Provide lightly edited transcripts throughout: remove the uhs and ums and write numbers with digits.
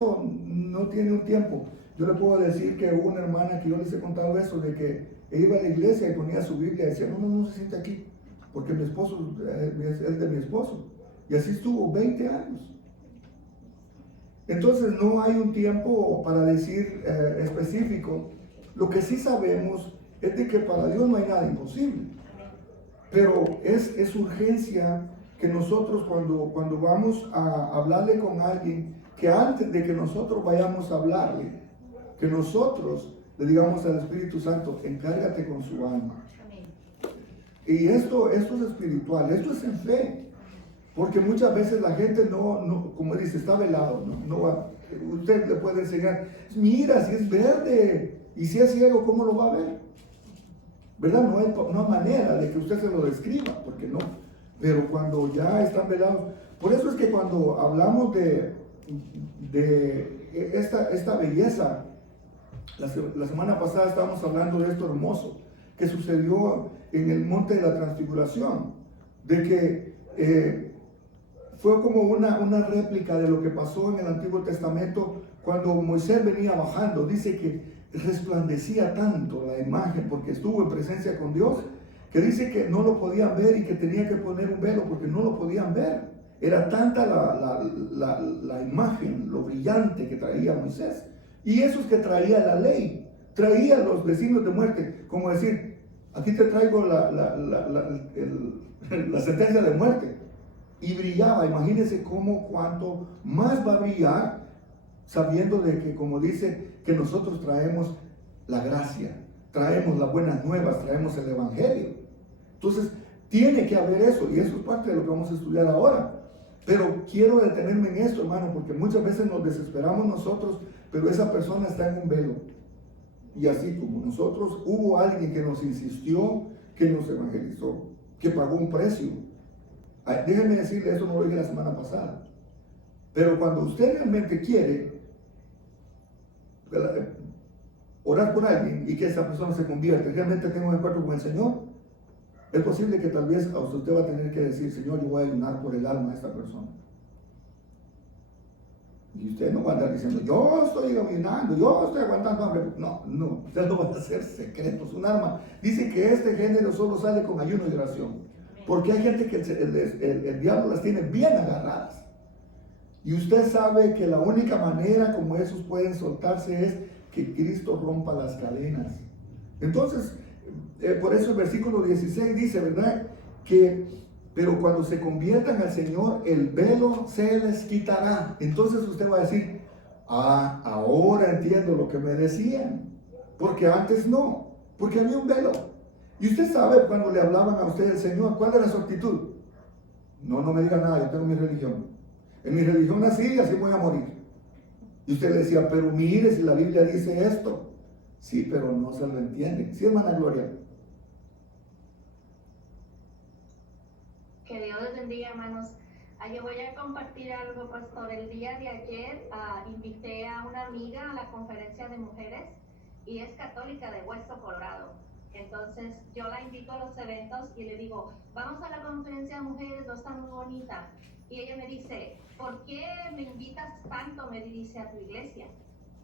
no tiene un tiempo. Yo le puedo decir que hubo una hermana que yo les he contado eso, de que ella iba a la iglesia y ponía su Biblia y decía, no se siente aquí, porque mi esposo es de mi esposo. Y así estuvo 20 años. Entonces no hay un tiempo para decir específico. Lo que sí sabemos es de que para Dios no hay nada imposible. Pero es urgencia que nosotros cuando vamos a hablarle con alguien, que antes de que nosotros vayamos a hablarle, que nosotros le digamos al Espíritu Santo, encárgate con su alma. Y esto es espiritual, esto es en fe. Porque muchas veces la gente no como dice, está velado, usted le puede enseñar, mira, si es verde, y si es ciego, ¿cómo lo va a ver? ¿Verdad? No hay manera de que usted se lo describa, porque no. Pero cuando ya están velados, por eso es que cuando hablamos de esta belleza, la semana pasada estábamos hablando de esto hermoso que sucedió en el monte de la transfiguración, de que fue como una réplica de lo que pasó en el Antiguo Testamento cuando Moisés venía bajando. Dice que resplandecía tanto la imagen porque estuvo en presencia con Dios, que dice que no lo podían ver y que tenía que poner un velo porque no lo podían ver. Era tanta la imagen, lo brillante que traía Moisés. Y esos que traía la ley, traía los vecinos de muerte, como decir, aquí te traigo la sentencia de muerte. Y brillaba, imagínense cuánto más va a brillar, sabiendo de que, como dice, que nosotros traemos la gracia, traemos las buenas nuevas, traemos el evangelio. Entonces, tiene que haber eso, y eso es parte de lo que vamos a estudiar ahora. Pero quiero detenerme en esto, hermano, porque muchas veces nos desesperamos nosotros, pero esa persona está en un velo. Y así como nosotros, hubo alguien que nos insistió, que nos evangelizó, que pagó un precio. Déjenme decirle, esto no lo dije la semana pasada, pero cuando usted realmente quiere orar por alguien y que esa persona se convierta, realmente tenga un encuentro con el Señor, es posible que tal vez a usted va a tener que decir, Señor, yo voy a ayunar por el alma de esta persona. Y usted no va a andar diciendo, yo estoy ayunando, yo estoy aguantando hambre. No, usted lo va a hacer secreto, es un arma. Dice que este género solo sale con ayuno y oración. Porque hay gente que el diablo las tiene bien agarradas. Y usted sabe que la única manera como esos pueden soltarse es que Cristo rompa las cadenas. Entonces, por eso el versículo 16 dice, ¿verdad? Pero cuando se conviertan al Señor, el velo se les quitará. Entonces usted va a decir, ahora entiendo lo que me decían. Porque antes no, porque había un velo. Y usted sabe cuando le hablaban a usted del Señor, ¿cuál era su actitud? No me diga nada, yo tengo mi religión. En mi religión nací y así voy a morir. Y usted le decía, pero mire si la Biblia dice esto. Sí, pero no se lo entiende. Sí, hermana Gloria. Que Dios les bendiga, hermanos. Yo voy a compartir algo, pastor. El día de ayer invité a una amiga a la conferencia de mujeres y es católica de Hueso Colorado. Entonces yo la invito a los eventos y le digo, vamos a la conferencia de mujeres, no está muy bonita. Y ella me dice, ¿por qué me invitas tanto? Me dice, a tu iglesia.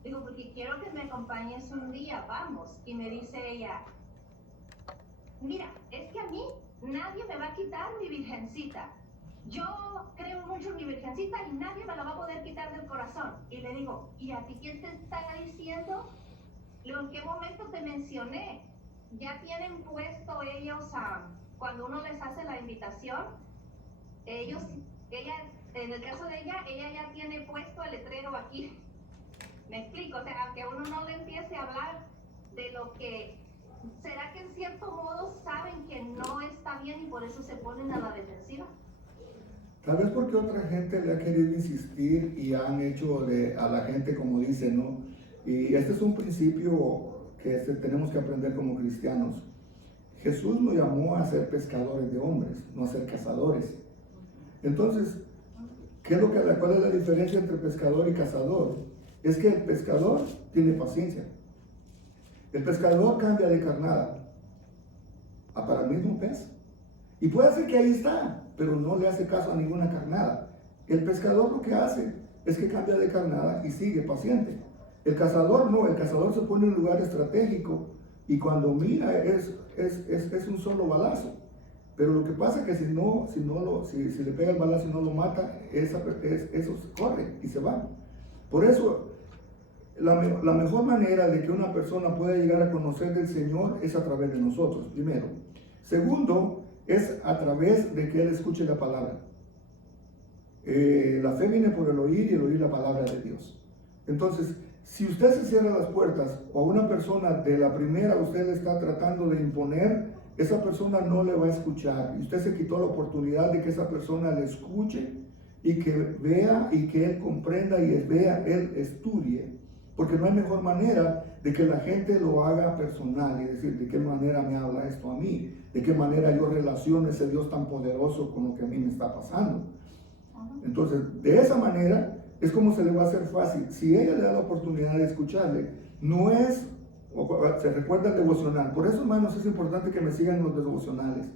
Digo, porque quiero que me acompañes un día, vamos. Y me dice ella, mira, es que a mí nadie me va a quitar mi virgencita. Yo creo mucho en mi virgencita y nadie me la va a poder quitar del corazón. Y le digo, ¿y a ti quién te está diciendo? ¿En qué momento te mencioné? Ya tienen puesto ellos, cuando uno les hace la invitación, ella, en el caso de ella ya tiene puesto el letrero aquí. ¿Me explico? O sea, aunque uno no le empiece a hablar de lo que... ¿Será que en cierto modo saben que no está bien y por eso se ponen a la defensiva? Tal vez porque otra gente le ha querido insistir y han hecho a la gente como dice, ¿no? Y este es un principio que tenemos que aprender como cristianos. Jesús nos llamó a ser pescadores de hombres, no a ser cazadores. Entonces, ¿cuál es la diferencia entre pescador y cazador? Es que el pescador tiene paciencia. El pescador cambia de carnada para el mismo pez. Y puede ser que ahí está, pero no le hace caso a ninguna carnada. El pescador lo que hace es que cambia de carnada y sigue paciente. El cazador no, el cazador se pone en un lugar estratégico y cuando mira es un solo balazo. Pero lo que pasa es que si le pega el balazo y no lo mata, esos corren y se van. Por eso, la mejor manera de que una persona pueda llegar a conocer del Señor es a través de nosotros, primero. Segundo, es a través de que Él escuche la palabra. La fe viene por el oír y el oír la palabra de Dios. Entonces, si usted se cierra las puertas o a una persona de la primera usted le está tratando de imponer, esa persona no le va a escuchar. Y usted se quitó la oportunidad de que esa persona le escuche y que vea y que él comprenda y él estudie. Porque no hay mejor manera de que la gente lo haga personal y decir, ¿de qué manera me habla esto a mí? ¿De qué manera yo relaciono ese Dios tan poderoso con lo que a mí me está pasando? Entonces, de esa manera es como se le va a hacer fácil. Si ella le da la oportunidad de escucharle, no es, se recuerda el devocional. Por eso, hermanos, es importante que me sigan los devocionales.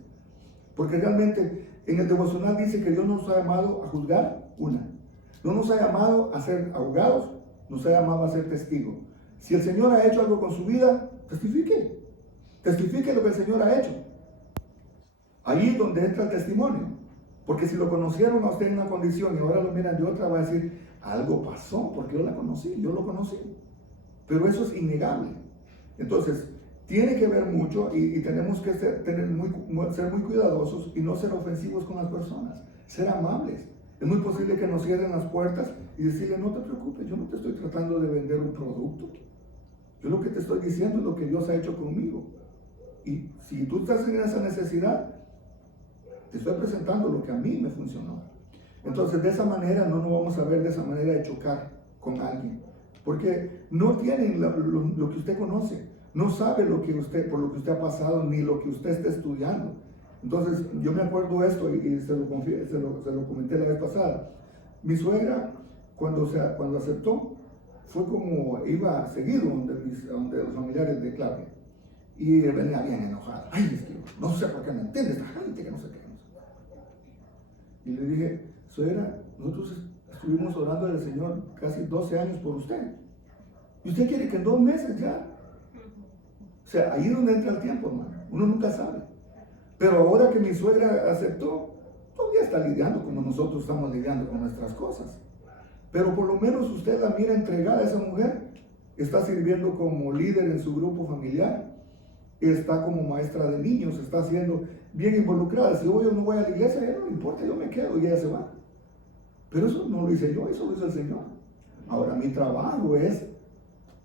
Porque realmente en el devocional dice que Dios nos ha llamado a juzgar, no nos ha llamado a ser abogados, nos ha llamado a ser testigos. Si el Señor ha hecho algo con su vida, testifique. Testifique lo que el Señor ha hecho. Ahí es donde entra el testimonio. Porque si lo conocieron a usted en una condición y ahora lo miran de otra, va a decir, algo pasó, porque yo lo conocí. Pero eso es innegable. Entonces, tiene que ver mucho y tenemos que ser muy cuidadosos y no ser ofensivos con las personas, ser amables. Es muy posible que nos cierren las puertas y decirle, no te preocupes, yo no te estoy tratando de vender un producto. Yo lo que te estoy diciendo es lo que Dios ha hecho conmigo. Y si tú estás en esa necesidad, te estoy presentando lo que a mí me funcionó. Entonces, de esa manera no nos vamos a ver de esa manera de chocar con alguien. Porque no tienen lo que usted conoce. No sabe por lo que usted ha pasado, ni lo que usted está estudiando. Entonces, yo me acuerdo esto y se lo comenté la vez pasada. Mi suegra, cuando aceptó, fue como iba seguido donde los familiares de Claudia. Y venía bien enojada. Ay, es que no sé por qué no entiende esta gente que no sé qué. Y le dije, suegra, nosotros estuvimos orando al Señor casi 12 años por usted. Y usted quiere que en 2 meses ya. O sea, ahí es donde entra el tiempo, hermano. Uno nunca sabe. Pero ahora que mi suegra aceptó, todavía está lidiando como nosotros estamos lidiando con nuestras cosas. Pero por lo menos usted la mira entregada a esa mujer. Está sirviendo como líder en su grupo familiar. Está como maestra de niños. Está siendo bien involucrada. Si yo no voy a la iglesia, ya no me importa, yo me quedo y ella se va. Pero eso no lo hice yo, eso lo hizo el Señor. Ahora mi trabajo es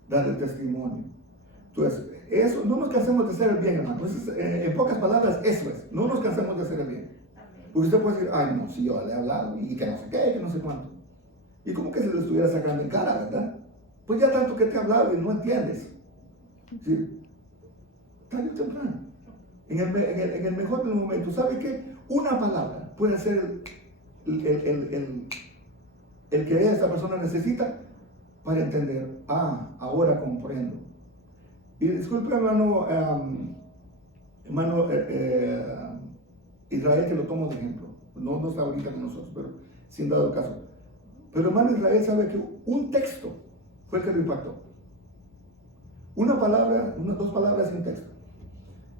darle testimonio. Entonces, eso, no nos cansemos de hacer el bien, hermano. En pocas palabras, eso es. No nos cansemos de hacer el bien. Porque usted puede decir, ay, no, si yo le he hablado y que no sé qué, que no sé cuánto. Y como que se lo estuviera sacando en cara, ¿verdad? Pues ya tanto que te he hablado y no entiendes. ¿Sí? Tarde o temprano. En el mejor de los momentos, ¿sabe qué? Una palabra puede ser el que esa persona necesita para entender. Ah, ahora comprendo. Y disculpe, hermano Israel, que lo tomo de ejemplo. No está ahorita con nosotros, pero sin dado caso. Pero hermano Israel sabe que un texto fue el que lo impactó. Una palabra, 2 palabras y un texto.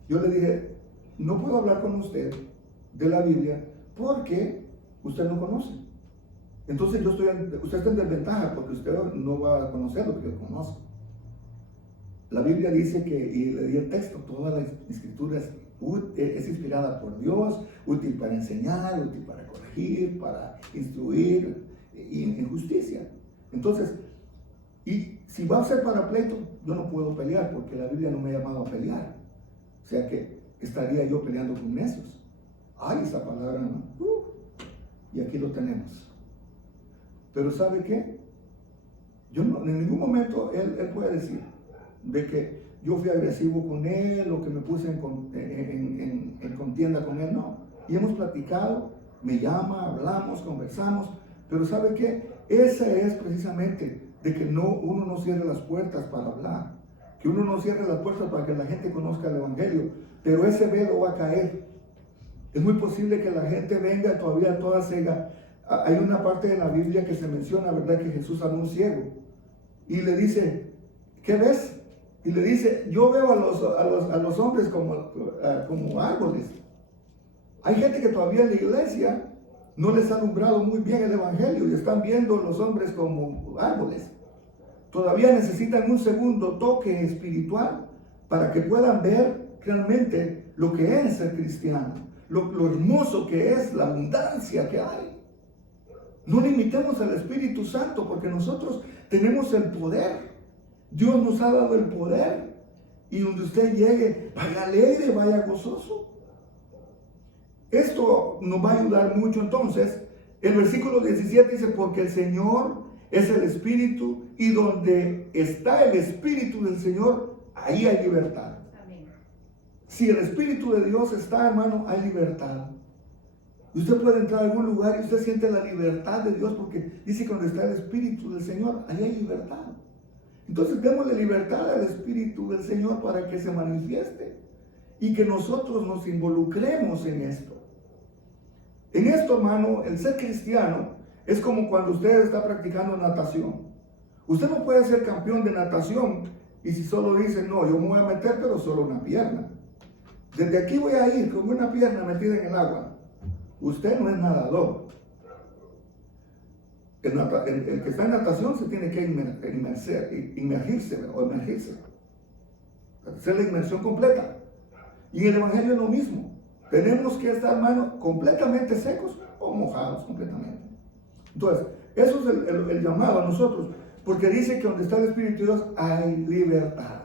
Yo le dije, no puedo hablar con usted de la Biblia porque usted no conoce. Entonces usted está en desventaja porque usted no va a conocer lo que yo conozco. La Biblia dice que, y le di el texto, toda la escritura es inspirada por Dios, útil para enseñar, útil para corregir, para instruir y en justicia. Entonces, y si va a ser para pleito, yo no puedo pelear porque la Biblia no me ha llamado a pelear. O sea que estaría yo peleando con necios. Ay, esa palabra, ¿no? Y aquí lo tenemos. Pero ¿sabe qué? Yo no, en ningún momento él puede decir de que yo fui agresivo con él o que me puse en contienda con él, no. Y hemos platicado, me llama, hablamos, conversamos, pero ¿sabe qué? Esa es precisamente de que uno no cierre las puertas para hablar, que uno no cierre las puertas para que la gente conozca el Evangelio, pero ese velo va a caer. Es muy posible que la gente venga todavía toda cega, hay una parte de la Biblia que se menciona, ¿verdad? Que Jesús a un ciego y le dice, ¿qué ves? Y le dice, yo veo a los hombres como árboles. Hay gente que todavía en la iglesia no les ha alumbrado muy bien el evangelio y están viendo a los hombres como árboles. Todavía necesitan un segundo toque espiritual para que puedan ver realmente lo que es ser cristiano, lo hermoso que es, la abundancia que hay. No limitemos al Espíritu Santo porque nosotros tenemos el poder. Dios nos ha dado el poder. Y donde usted llegue, vaya alegre, vaya gozoso. Esto nos va a ayudar mucho. Entonces, el versículo 17 dice, porque el Señor es el Espíritu y donde está el Espíritu del Señor, ahí hay libertad. Amén. Si el Espíritu de Dios está, hermano, hay libertad. Y usted puede entrar a algún lugar y usted siente la libertad de Dios porque dice que donde está el Espíritu del Señor, ahí hay libertad. Entonces démosle libertad al Espíritu del Señor para que se manifieste y que nosotros nos involucremos en esto. En esto, hermano, el ser cristiano es como cuando usted está practicando natación. Usted no puede ser campeón de natación y si solo dice, no, yo me voy a meter pero solo una pierna. Desde aquí voy a ir con una pierna metida en el agua. Usted no es nadador. El que está en natación se tiene que emergirse. Hacer la inmersión completa. Y en el evangelio es lo mismo. Tenemos que estar, hermano, completamente secos o mojados completamente. Entonces, eso es el llamado a nosotros. Porque dice que donde está el Espíritu de Dios hay libertad.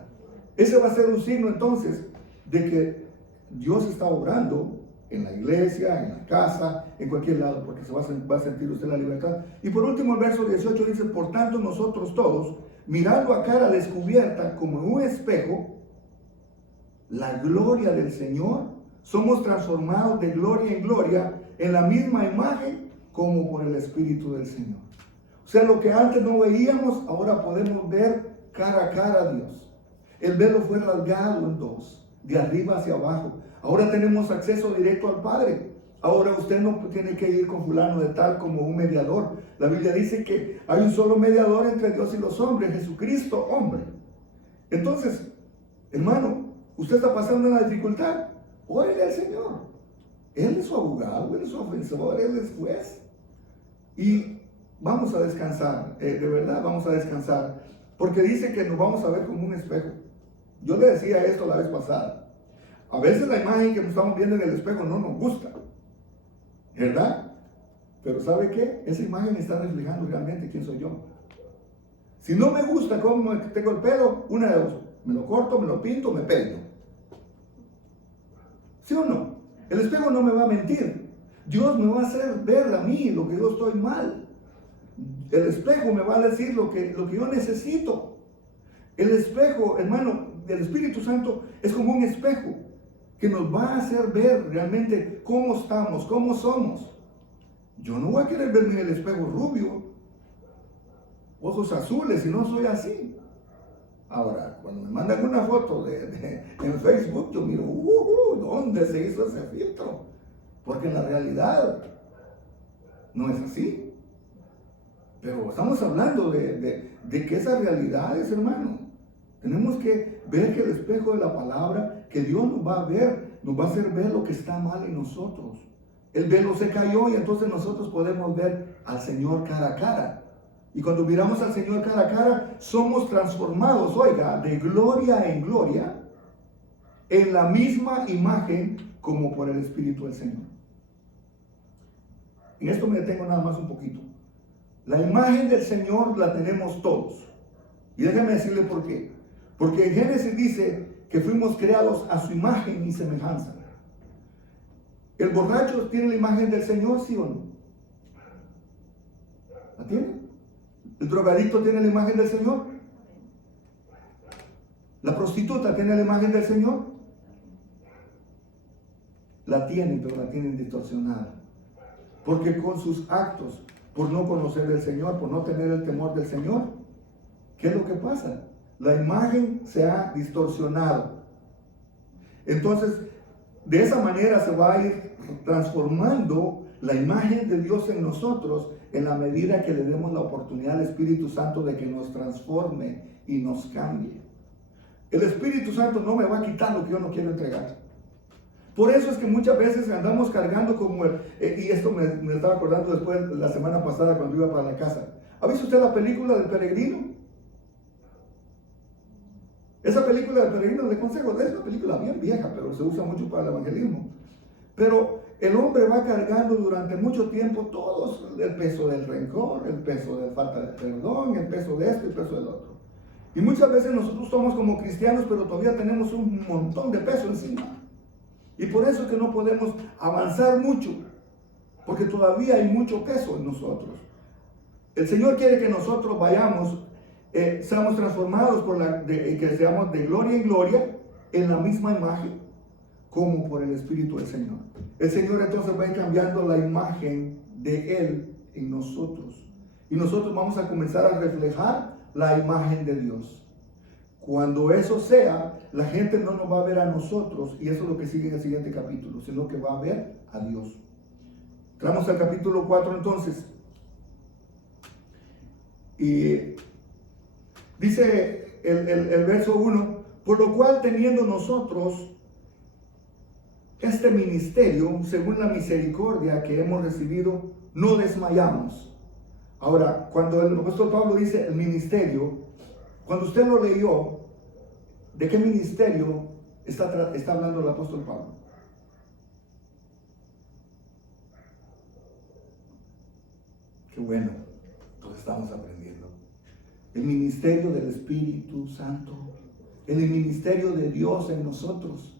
Ese va a ser un signo entonces de que Dios está obrando en la iglesia, en la casa, en cualquier lado, porque se va a sentir usted la libertad. Y por último el verso 18 dice, por tanto nosotros todos, mirando a cara descubierta como en un espejo, la gloria del Señor, somos transformados de gloria en gloria en la misma imagen como por el Espíritu del Señor. O sea, lo que antes no veíamos, ahora podemos ver cara a cara a Dios. El velo fue rasgado en dos, de arriba hacia abajo. Ahora tenemos acceso directo al Padre. Ahora usted no tiene que ir con fulano de tal como un mediador. La Biblia dice que hay un solo mediador entre Dios y los hombres, Jesucristo, hombre. Entonces, hermano, usted está pasando una dificultad, órele al Señor. Él es su abogado, Él es su ofensor, Él es juez. Y vamos a descansar, de verdad vamos a descansar, porque dice que nos vamos a ver como un espejo. Yo le decía esto la vez pasada. A veces la imagen que nos estamos viendo en el espejo no nos gusta, ¿verdad? Pero ¿sabe qué? Esa imagen está reflejando realmente quién soy yo. Si no me gusta cómo tengo el pelo, una de dos, me lo corto, me lo pinto, me peino. ¿Sí o no? El espejo no me va a mentir. Dios me va a hacer ver a mí lo que yo estoy mal. El espejo me va a decir lo que yo necesito. El espejo, hermano, del Espíritu Santo es como un espejo que nos va a hacer ver realmente cómo estamos, cómo somos. Yo no voy a querer verme en el espejo rubio, ojos azules, si no soy así. Ahora, cuando me mandan una foto en Facebook, yo miro, ¿dónde se hizo ese filtro? Porque en la realidad no es así. Pero estamos hablando de que esas realidades, hermano, tenemos que ver que el espejo de la palabra, que Dios nos va a ver, nos va a hacer ver lo que está mal en nosotros. El velo se cayó y entonces nosotros podemos ver al Señor cara a cara. Y cuando miramos al Señor cara a cara, somos transformados, oiga, de gloria en gloria, en la misma imagen como por el Espíritu del Señor. En esto me detengo nada más un poquito. La imagen del Señor la tenemos todos. Y déjeme decirle por qué. Porque en Génesis dice que fuimos creados a su imagen y semejanza. ¿El borracho tiene la imagen del Señor, sí o no? ¿La tiene? ¿El drogadicto tiene la imagen del Señor? ¿La prostituta tiene la imagen del Señor? La tienen, pero la tienen distorsionada. Porque con sus actos, por no conocer del Señor, por no tener el temor del Señor, ¿qué es lo que pasa? La imagen se ha distorsionado. Entonces, de esa manera se va a ir transformando la imagen de Dios en nosotros en la medida que le demos la oportunidad al Espíritu Santo de que nos transforme y nos cambie. El Espíritu Santo no me va a quitar lo que yo no quiero entregar. Por eso es que muchas veces andamos cargando como y esto me estaba acordando después la semana pasada cuando iba para la casa. ¿Ha visto usted la película del peregrino? Esa película del peregrino, le aconsejo, es una película bien vieja, pero se usa mucho para el evangelismo. Pero el hombre va cargando durante mucho tiempo todo el peso del rencor, el peso de falta de perdón, el peso de esto y el peso del otro. Y muchas veces nosotros somos como cristianos, pero todavía tenemos un montón de peso encima. Y por eso es que no podemos avanzar mucho, porque todavía hay mucho peso en nosotros. El Señor quiere que nosotros vayamos, seamos transformados que seamos de gloria en gloria en la misma imagen como por el Espíritu del Señor. El Señor entonces va a ir cambiando la imagen de Él en nosotros. Y nosotros vamos a comenzar a reflejar la imagen de Dios. Cuando eso sea, la gente no nos va a ver a nosotros, y eso es lo que sigue en el siguiente capítulo, sino que va a ver a Dios. Entramos al capítulo 4 entonces. Y dice el verso 1, por lo cual teniendo nosotros este ministerio, según la misericordia que hemos recibido, no desmayamos. Ahora, cuando el apóstol Pablo dice el ministerio, cuando usted lo leyó, ¿de qué ministerio está hablando el apóstol Pablo? Qué bueno, todos estamos aprendiendo. El ministerio del Espíritu Santo, el ministerio de Dios en nosotros.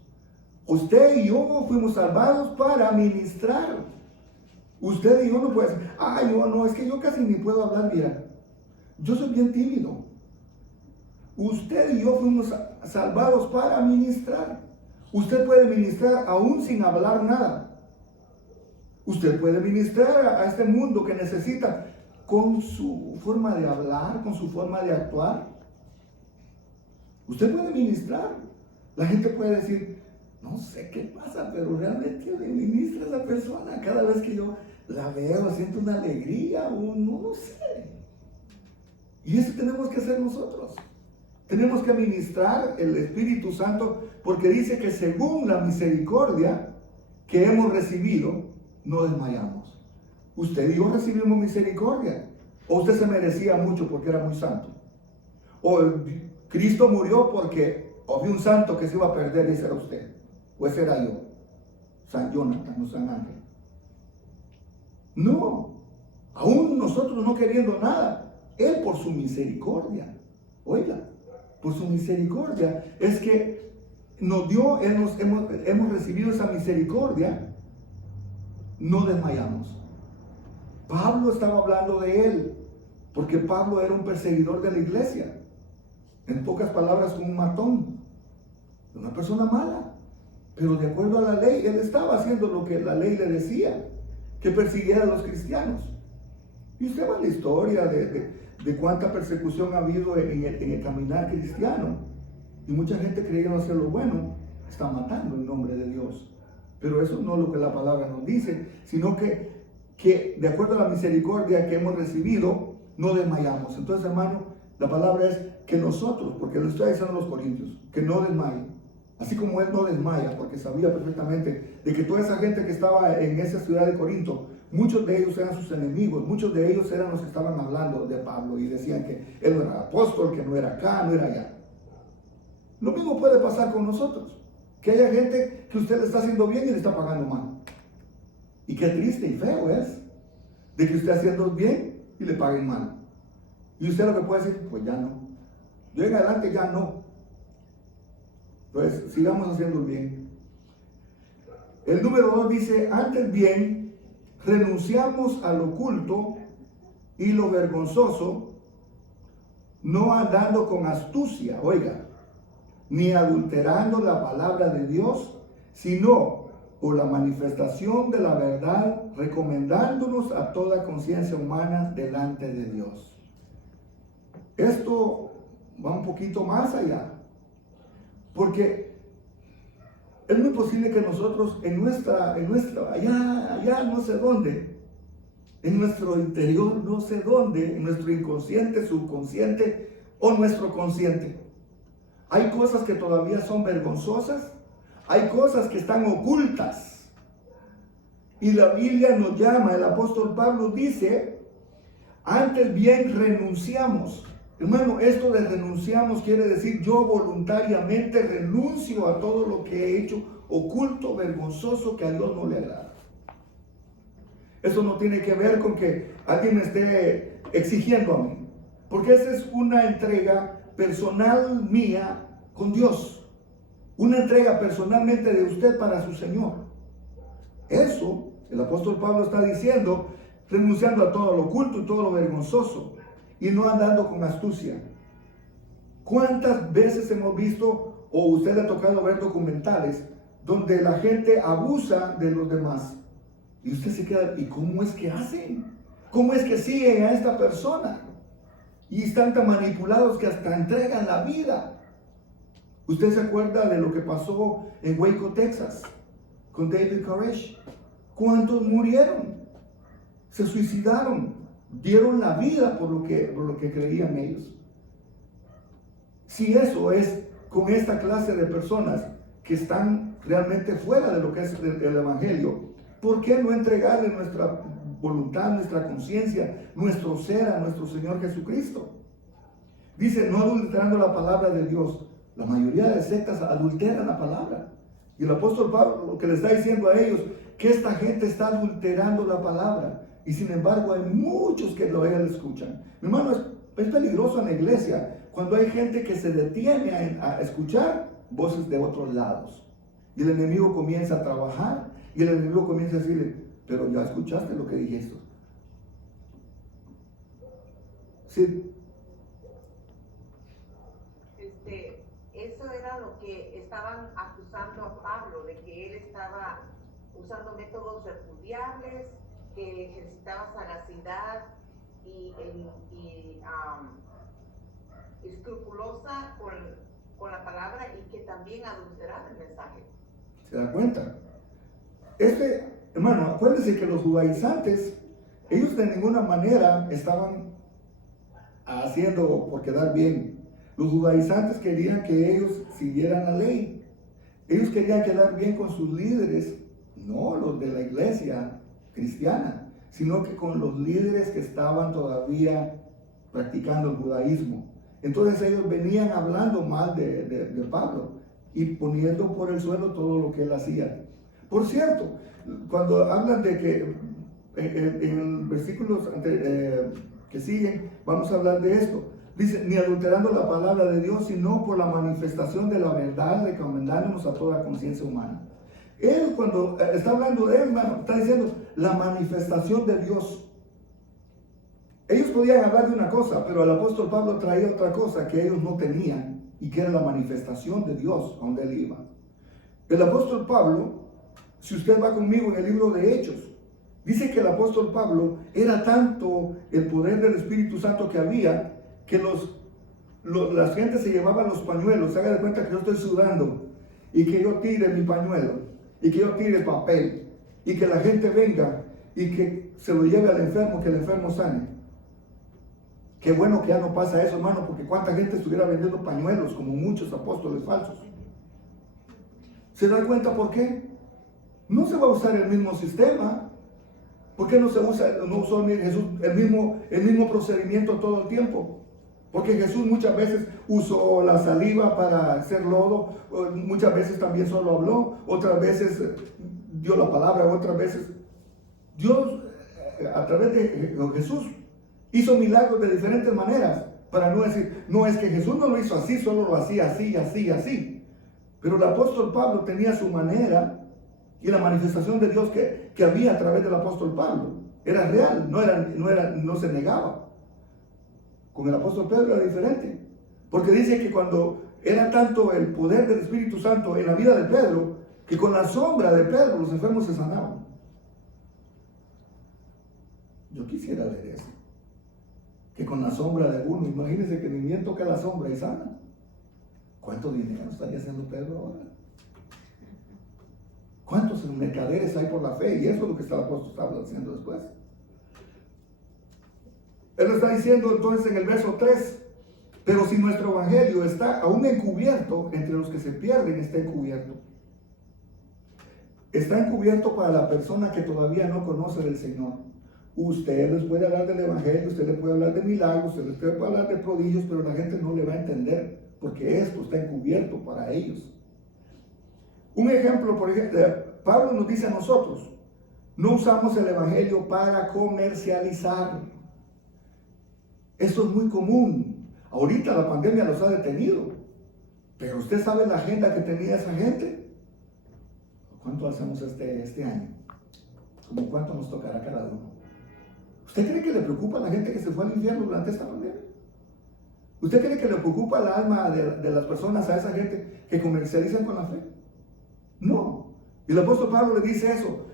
Usted y yo fuimos salvados para ministrar. Usted y yo no puede decir, yo no, es que yo casi ni puedo hablar, mira, yo soy bien tímido. Usted y yo fuimos salvados para ministrar. Usted puede ministrar aún sin hablar nada. Usted puede ministrar a este mundo que necesita con su forma de hablar, con su forma de actuar. Usted puede ministrar. La gente puede decir, no sé qué pasa, pero realmente le ministra a esa persona. Cada vez que yo la veo, siento una alegría, no sé. Y eso tenemos que hacer nosotros. Tenemos que ministrar el Espíritu Santo, porque dice que según la misericordia que hemos recibido, no desmayamos. Usted y yo recibimos misericordia. O usted se merecía mucho porque era muy santo. O Cristo murió porque había un santo que se iba a perder y ese era usted. O ese era yo. San Jonathan o San Ángel. No. Aún nosotros no queriendo nada. Él por su misericordia. Oiga. Por su misericordia. Es que nos dio, hemos recibido esa misericordia. No desmayamos. Pablo estaba hablando de él. Porque Pablo era un perseguidor de la iglesia. En pocas palabras, un matón. Una persona mala. Pero de acuerdo a la ley, él estaba haciendo lo que la ley le decía. Que persiguiera a los cristianos. Y usted va a la historia de cuánta persecución ha habido en el caminar cristiano. Y mucha gente creyendo hacer lo bueno, está matando en nombre de Dios. Pero eso no es lo que la palabra nos dice, sino que de acuerdo a la misericordia que hemos recibido, no desmayamos. Entonces, hermano, la palabra es que nosotros, porque lo está diciendo a los corintios, que no desmayen. Así como él no desmaya, porque sabía perfectamente de que toda esa gente que estaba en esa ciudad de Corinto, muchos de ellos eran sus enemigos, muchos de ellos eran los que estaban hablando de Pablo y decían que él no era apóstol, que no era acá, no era allá. Lo mismo puede pasar con nosotros, que haya gente que usted le está haciendo bien y le está pagando mal. Y qué triste y feo es de que usted haciendo bien y le paguen mal. Y usted lo que puede decir, pues ya no. Yo en adelante ya no. Pues sigamos haciendo el bien. El número 2 dice, antes bien, renunciamos al oculto y lo vergonzoso, no andando con astucia, oiga, ni adulterando la palabra de Dios, sino por la manifestación de la verdad, recomendándonos a toda conciencia humana delante de Dios. Esto va un poquito más allá, porque es muy posible que nosotros allá no sé dónde, en nuestro interior no sé dónde, en nuestro inconsciente, subconsciente o nuestro consciente, hay cosas que todavía son vergonzosas, hay cosas que están ocultas. Y la Biblia nos llama, el apóstol Pablo dice, antes bien renunciamos. Hermano, esto de renunciamos quiere decir yo voluntariamente renuncio a todo lo que he hecho oculto, vergonzoso, que a Dios no le agrada. Eso no tiene que ver con que alguien me esté exigiendo a mí, porque esa es una entrega personal mía con Dios, una entrega personalmente de usted para su Señor. Eso, el apóstol Pablo está diciendo, renunciando a todo lo oculto y todo lo vergonzoso, y no andando con astucia. ¿Cuántas veces hemos visto, o usted le ha tocado ver documentales, donde la gente abusa de los demás? Y usted se queda, ¿y cómo es que hacen? ¿Cómo es que siguen a esta persona? Y están tan manipulados que hasta entregan la vida. ¿Usted se acuerda de lo que pasó en Waco, Texas, con David Koresh? ¿Cuántos murieron? Se suicidaron, dieron la vida por lo que creían ellos. Si eso es con esta clase de personas que están realmente fuera de lo que es el Evangelio, ¿por qué no entregarle nuestra voluntad, nuestra conciencia, nuestro ser a nuestro Señor Jesucristo? Dice, no adulterando la palabra de Dios. La mayoría de sectas adulteran la palabra. Y el apóstol Pablo lo que le está diciendo a ellos, que esta gente está adulterando la palabra. Y sin embargo hay muchos que lo escuchan. Mi hermano, es peligroso en la iglesia cuando hay gente que se detiene a escuchar voces de otros lados. Y el enemigo comienza a trabajar y el enemigo comienza a decirle, pero ya escuchaste lo que dijiste. Sí. Eso era lo que estaban acusando a Pablo, de que él estaba usando métodos repudiables, que ejercitaba sagacidad y escrupulosa con la palabra, y que también adulteraba el mensaje. ¿Se da cuenta? Hermano, acuérdense que los judaizantes, ellos de ninguna manera estaban haciendo por quedar bien. Los judaizantes querían que ellos siguieran la ley. Ellos querían quedar bien con sus líderes, no los de la iglesia cristiana, sino que con los líderes que estaban todavía practicando el judaísmo. Entonces ellos venían hablando mal de Pablo y poniendo por el suelo todo lo que él hacía. Por cierto, cuando hablan de que en versículos que siguen, vamos a hablar de esto. Dice, ni adulterando la palabra de Dios, sino por la manifestación de la verdad, recomendándonos a toda conciencia humana. Él, cuando está hablando de él, hermano, está diciendo la manifestación de Dios. Ellos podían hablar de una cosa, pero el apóstol Pablo traía otra cosa que ellos no tenían, y que era la manifestación de Dios a donde él iba. El apóstol Pablo, si usted va conmigo en el libro de Hechos, dice que el apóstol Pablo era tanto el poder del Espíritu Santo que había, que la gente se llevaba los pañuelos. Se haga de cuenta que yo estoy sudando y que yo tire mi pañuelo y que yo tire papel y que la gente venga y que se lo lleve al enfermo, que el enfermo sane. Qué bueno que ya no pasa eso, hermano, porque cuánta gente estuviera vendiendo pañuelos como muchos apóstoles falsos. ¿Se da cuenta por qué? No se va a usar el mismo sistema. ¿Por qué no usó Jesús el mismo procedimiento todo el tiempo? Porque Jesús muchas veces usó la saliva para hacer lodo, muchas veces también solo habló, otras veces dio la palabra, otras veces Dios a través de Jesús hizo milagros de diferentes maneras, para no decir, no es que Jesús no lo hizo así, solo lo hacía así, así, así. Pero el apóstol Pablo tenía su manera, y la manifestación de Dios que había a través del apóstol Pablo era real, no se negaba. Con el apóstol Pedro era diferente, porque dice que cuando era tanto el poder del Espíritu Santo en la vida de Pedro, que con la sombra de Pedro los enfermos se sanaban. Yo quisiera ver eso, que con la sombra de uno, imagínense que ni bien toca la sombra y sana. ¿Cuánto dinero estaría haciendo Pedro ahora? ¿Cuántos mercaderes hay por la fe? Y eso es lo que el apóstol estaba diciendo después. Él lo está diciendo entonces en el verso 3. Pero si nuestro evangelio está aún encubierto, entre los que se pierden está encubierto. Está encubierto para la persona que todavía no conoce del Señor. Usted les puede hablar del evangelio, usted le puede hablar de milagros, usted les puede hablar de prodigios, pero la gente no le va a entender, porque esto está encubierto para ellos. Un ejemplo, por ejemplo, Pablo nos dice a nosotros, no usamos el evangelio para comercializar. Eso es muy común. Ahorita la pandemia los ha detenido, pero usted sabe la agenda que tenía esa gente. ¿Cuánto hacemos este año? ¿Cómo cuánto nos tocará cada uno? ¿Usted cree que le preocupa a la gente que se fue al infierno durante esta pandemia? ¿Usted cree que le preocupa el alma de las personas a esa gente que comercializan con la fe? No. Y el apóstol Pablo le dice eso,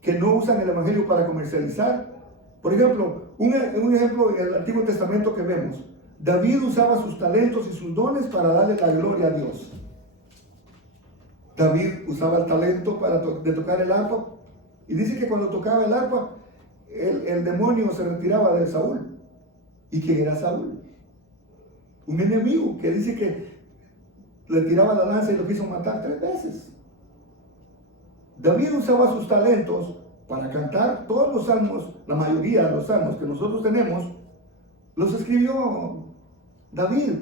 que no usan el evangelio para comercializar. Por ejemplo, un ejemplo en el Antiguo Testamento que vemos, David usaba sus talentos y sus dones para darle la gloria a Dios. David usaba el talento de tocar el arpa, y dice que cuando tocaba el arpa, el demonio se retiraba de Saúl. ¿Y quién era Saúl? Un enemigo que dice que le tiraba la lanza y lo quiso matar 3 veces. David usaba sus talentos para cantar todos los salmos, la mayoría de los salmos que nosotros tenemos, los escribió David,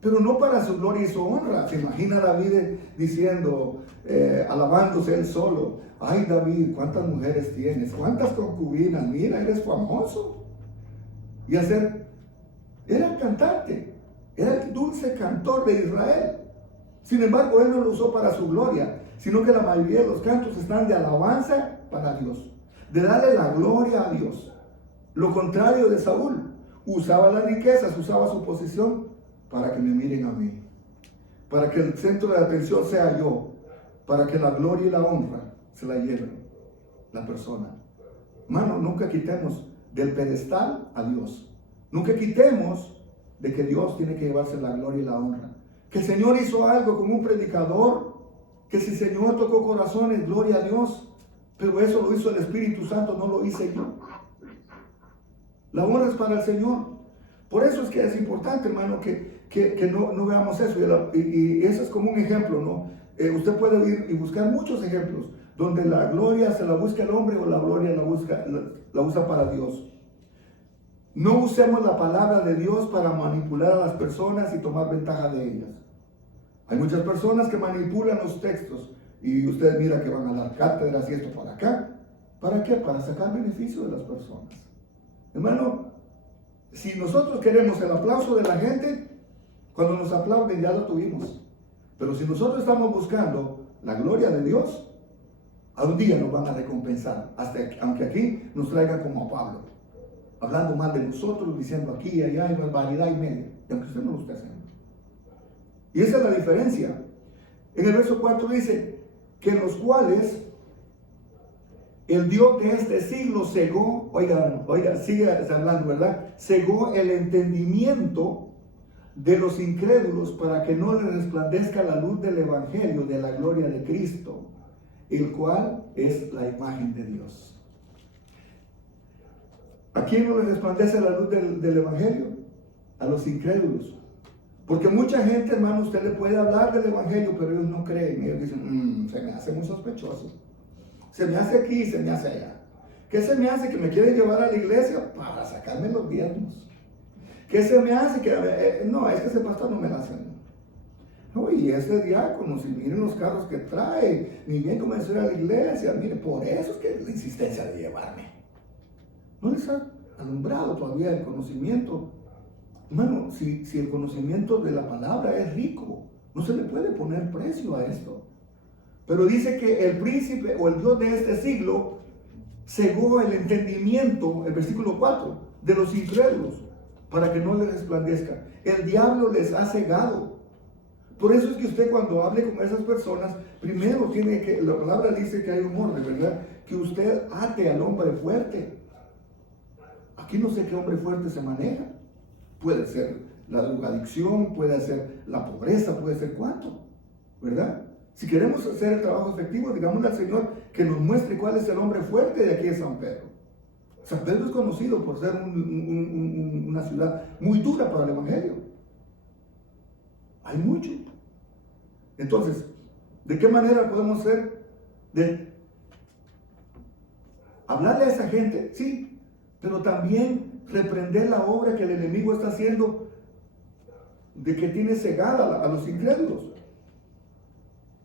pero no para su gloria y su honra. Se imagina David diciendo, alabándose él solo, ay David, cuántas mujeres tienes, cuántas concubinas, mira, eres famoso. Y era el cantante, era el dulce cantor de Israel. Sin embargo, él no lo usó para su gloria, sino que la mayoría de los cantos están de alabanza para Dios, de darle la gloria a Dios. Lo contrario de Saúl, usaba las riquezas, usaba su posición para que me miren a mí, para que el centro de atención sea yo, para que la gloria y la honra se la lleve la persona. Hermano, nunca quitemos del pedestal a Dios. Nunca quitemos de que Dios tiene que llevarse la gloria y la honra. Que el Señor hizo algo con un predicador, que si el Señor tocó corazones, gloria a Dios, pero eso lo hizo el Espíritu Santo, no lo hice yo. La honra es para el Señor. Por eso es que es importante, hermano, que no veamos eso. Y eso es como un ejemplo, ¿no? Usted puede ir y buscar muchos ejemplos donde la gloria se la busca el hombre o la gloria la usa para Dios. No usemos la palabra de Dios para manipular a las personas y tomar ventaja de ellas. Hay muchas personas que manipulan los textos y usted mira que van a dar cátedras y esto para acá. ¿Para qué? Para sacar beneficio de las personas. Hermano, si nosotros queremos el aplauso de la gente, cuando nos aplauden ya lo tuvimos. Pero si nosotros estamos buscando la gloria de Dios, algún día nos van a recompensar, aunque aquí nos traigan como a Pablo, hablando mal de nosotros, diciendo aquí y allá hay barbaridad y media, y aunque usted no lo esté haciendo. Y esa es la diferencia. En el verso 4 dice que los cuales el Dios de este siglo cegó, oiga, sigue hablando, ¿verdad? Cegó el entendimiento de los incrédulos para que no les resplandezca la luz del evangelio de la gloria de Cristo, el cual es la imagen de Dios. ¿A quién no les resplandece la luz del evangelio? A los incrédulos. Porque mucha gente, hermano, usted le puede hablar del evangelio, pero ellos no creen. Ellos dicen, se me hace muy sospechoso. Se me hace aquí, se me hace allá. ¿Qué se me hace? Que me quieren llevar a la iglesia para sacarme los diezmos. ¿Qué se me hace? Que no, es que ese pastor no me la hace. No, y ese diácono, si miren los carros que trae, ni bien comenzó a ir a la iglesia, mire, por eso es que la insistencia de llevarme. No les ha alumbrado todavía el conocimiento. Hermano, si el conocimiento de la palabra es rico, no se le puede poner precio a esto. Pero dice que el príncipe o el Dios de este siglo cegó el entendimiento, el versículo 4, de los incrédulos, para que no les resplandezca. El diablo les ha cegado. Por eso es que usted cuando hable con esas personas, primero tiene que, la palabra dice que hay un orden, ¿verdad? Que usted ate al hombre fuerte. Aquí no sé qué hombre fuerte se maneja. Puede ser la drogadicción, puede ser la pobreza, puede ser cuánto, ¿verdad? Si queremos hacer el trabajo efectivo, digámosle al Señor que nos muestre cuál es el hombre fuerte de aquí de San Pedro. San Pedro es conocido por ser una ciudad muy dura para el Evangelio. Hay mucho. Entonces, ¿de qué manera podemos hacer? De hablarle a esa gente, sí, pero también reprender la obra que el enemigo está haciendo de que tiene cegada a los incrédulos.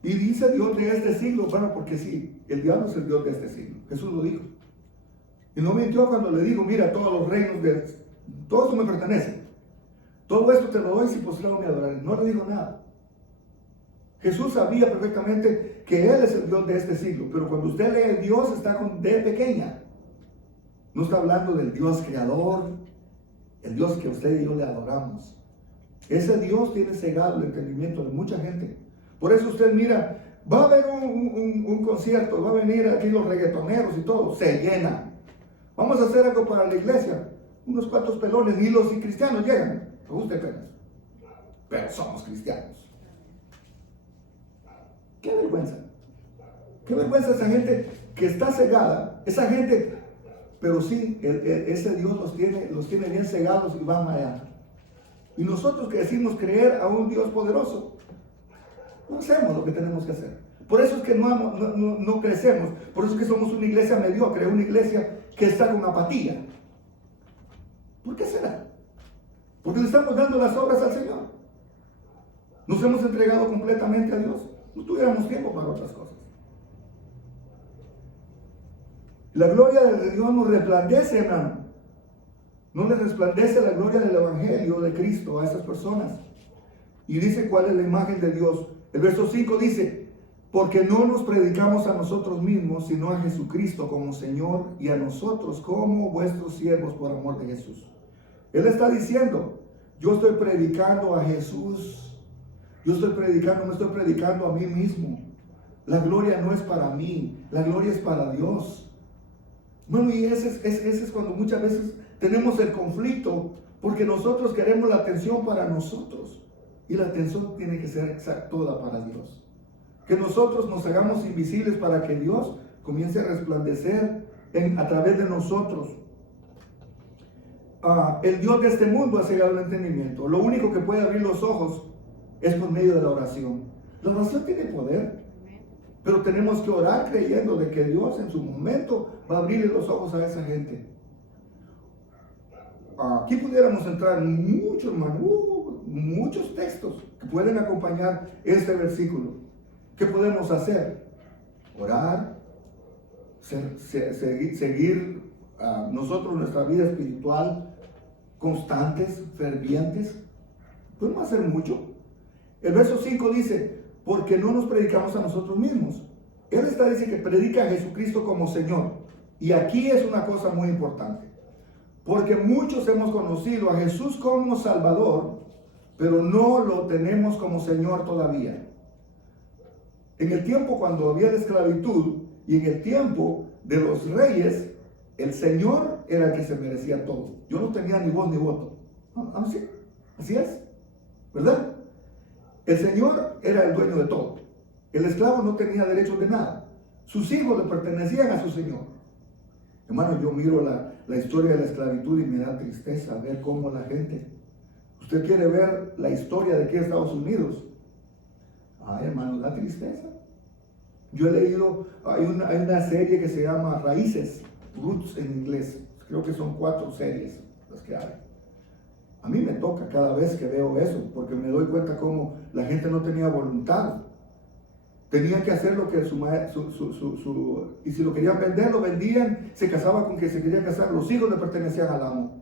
Y dice Dios de este siglo, bueno, porque sí, el diablo es el Dios de este siglo. Jesús lo dijo. Y no mintió cuando le dijo, mira, todos los reinos todo esto me pertenece. Todo esto te lo doy si postrado me adoraré. No le dijo nada. Jesús sabía perfectamente que Él es el Dios de este siglo. Pero cuando usted lee Dios, está con D pequeña. No está hablando del Dios creador, el Dios que usted y yo le adoramos. Ese Dios tiene cegado el entendimiento de mucha gente. Por eso usted mira, va a haber un concierto, va a venir aquí los reggaetoneros y todo, se llena. Vamos a hacer algo para la iglesia. Unos cuantos pelones, ni los cristianos llegan. Me gusta apenas. Pero somos cristianos. Qué vergüenza. Qué vergüenza esa gente que está cegada. Esa gente, pero sí, ese Dios los tiene bien cegados y van allá. Y nosotros que decimos creer a un Dios poderoso, no hacemos lo que tenemos que hacer. Por eso es que no crecemos. Por eso es que somos una iglesia mediocre, una iglesia que está con apatía. ¿Por qué será? Porque le estamos dando las obras al Señor. Nos hemos entregado completamente a Dios. No tuviéramos tiempo para otras cosas. La gloria de Dios nos resplandece, hermano. No les resplandece la gloria del Evangelio de Cristo a esas personas. Y dice cuál es la imagen de Dios. El verso 5 dice, porque no nos predicamos a nosotros mismos, sino a Jesucristo como Señor y a nosotros como vuestros siervos por amor de Jesús. Él está diciendo, yo estoy predicando a Jesús. Yo estoy predicando, no estoy predicando a mí mismo. La gloria no es para mí, la gloria es para Dios. Bueno, y ese es cuando muchas veces tenemos el conflicto, porque nosotros queremos la atención para nosotros. Y la atención tiene que ser toda para Dios. Que nosotros nos hagamos invisibles para que Dios comience a resplandecer a través de nosotros. El Dios de este mundo ha cegado el entendimiento. Lo único que puede abrir los ojos es por medio de la oración. La oración tiene poder, pero tenemos que orar creyendo de que Dios en su momento va a abrirle los ojos a esa gente. Aquí pudiéramos entrar mucho, hermano, muchos textos que pueden acompañar este versículo. ¿Qué podemos hacer? Orar, seguir nosotros nuestra vida espiritual, constantes, fervientes. Podemos hacer mucho. El verso 5 dice, porque no nos predicamos a nosotros mismos. Él está diciendo que predica a Jesucristo como Señor. Y aquí es una cosa muy importante. Porque muchos hemos conocido a Jesús como Salvador, pero no lo tenemos como Señor todavía. En el tiempo cuando había la esclavitud y en el tiempo de los reyes, el Señor era el que se merecía todo. Yo no tenía ni voz ni voto. Así es, ¿verdad? El Señor era el dueño de todo. El esclavo no tenía derechos de nada. Sus hijos le pertenecían a su Señor. Hermano, yo miro la historia de la esclavitud y me da tristeza ver cómo la gente... Usted quiere ver la historia de aquí de Estados Unidos. Ay, hermano, da tristeza. Yo he leído, hay una serie que se llama Raíces, Roots en inglés. Creo que son 4 series las que hay. A mí me toca cada vez que veo eso, porque me doy cuenta cómo la gente no tenía voluntad. Tenían que hacer lo que y si lo querían vender, lo vendían, se casaba con quien se quería casar, los hijos le pertenecían al amo.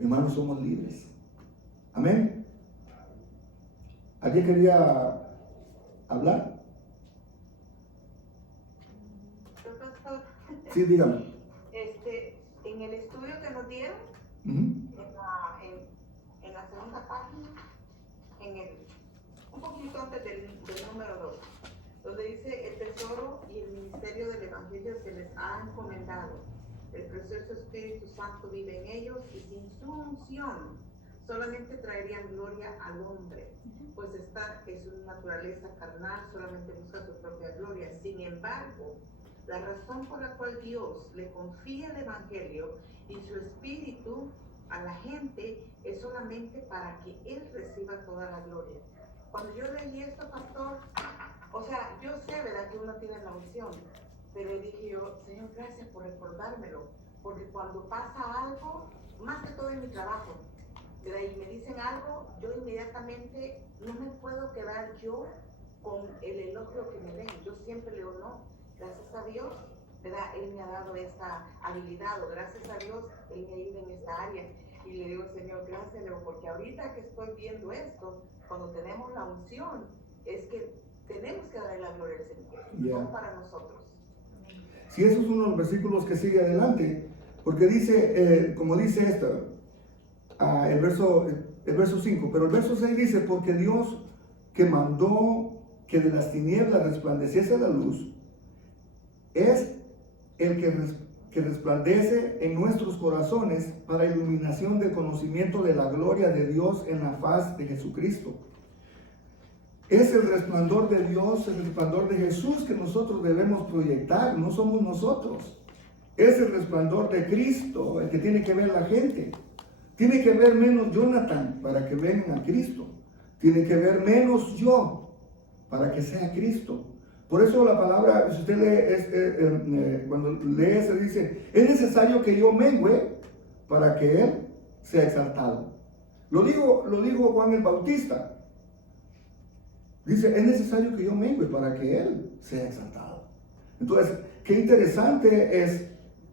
Hermanos, somos libres. Amén. ¿Alguien quería hablar? Profesor, Sí, dígame. en el estudio que nos dieron, en la segunda página, un poquito antes del número 2, donde dice el tesoro y el ministerio del evangelio se les ha encomendado. El precioso Espíritu Santo vive en ellos y sin su unción solamente traerían gloria al hombre, pues esta es una naturaleza carnal, solamente busca su propia gloria. Sin embargo, la razón por la cual Dios le confía el Evangelio y su Espíritu a la gente es solamente para que Él reciba toda la gloria. Cuando yo leí esto, pastor, o sea, yo sé, ¿verdad?, que uno tiene la unción, pero dije yo, Señor, gracias por recordármelo, porque cuando pasa algo, más que todo en mi trabajo, ¿verdad?, y me dicen algo, yo inmediatamente no me puedo quedar yo con el elogio que me den. Yo siempre le digo, no, gracias a Dios, ¿verdad?, Él me ha dado esta habilidad, o gracias a Dios, Él me ayuda en esta área. Y le digo, Señor, gracias, Leo, porque ahorita que estoy viendo esto, cuando tenemos la unción, es que tenemos que darle la gloria al Señor, no para nosotros. Si esos son los versículos que sigue adelante, porque dice, como dice el verso 5, pero el verso 6 dice, porque Dios que mandó que de las tinieblas resplandeciese la luz, es el que resplandece en nuestros corazones para iluminación del conocimiento de la gloria de Dios en la faz de Jesucristo. Es el resplandor de Dios, el resplandor de Jesús que nosotros debemos proyectar, no somos nosotros. Es el resplandor de Cristo el que tiene que ver la gente. Tiene que ver menos Jonathan para que vengan a Cristo. Tiene que ver menos yo para que sea Cristo. Por eso la palabra, si usted lee, cuando lee se dice, es necesario que yo mengüe para que Él sea exaltado. Lo dijo Juan el Bautista. Dice, es necesario que yo mengüe para que Él sea exaltado. Entonces, qué interesante es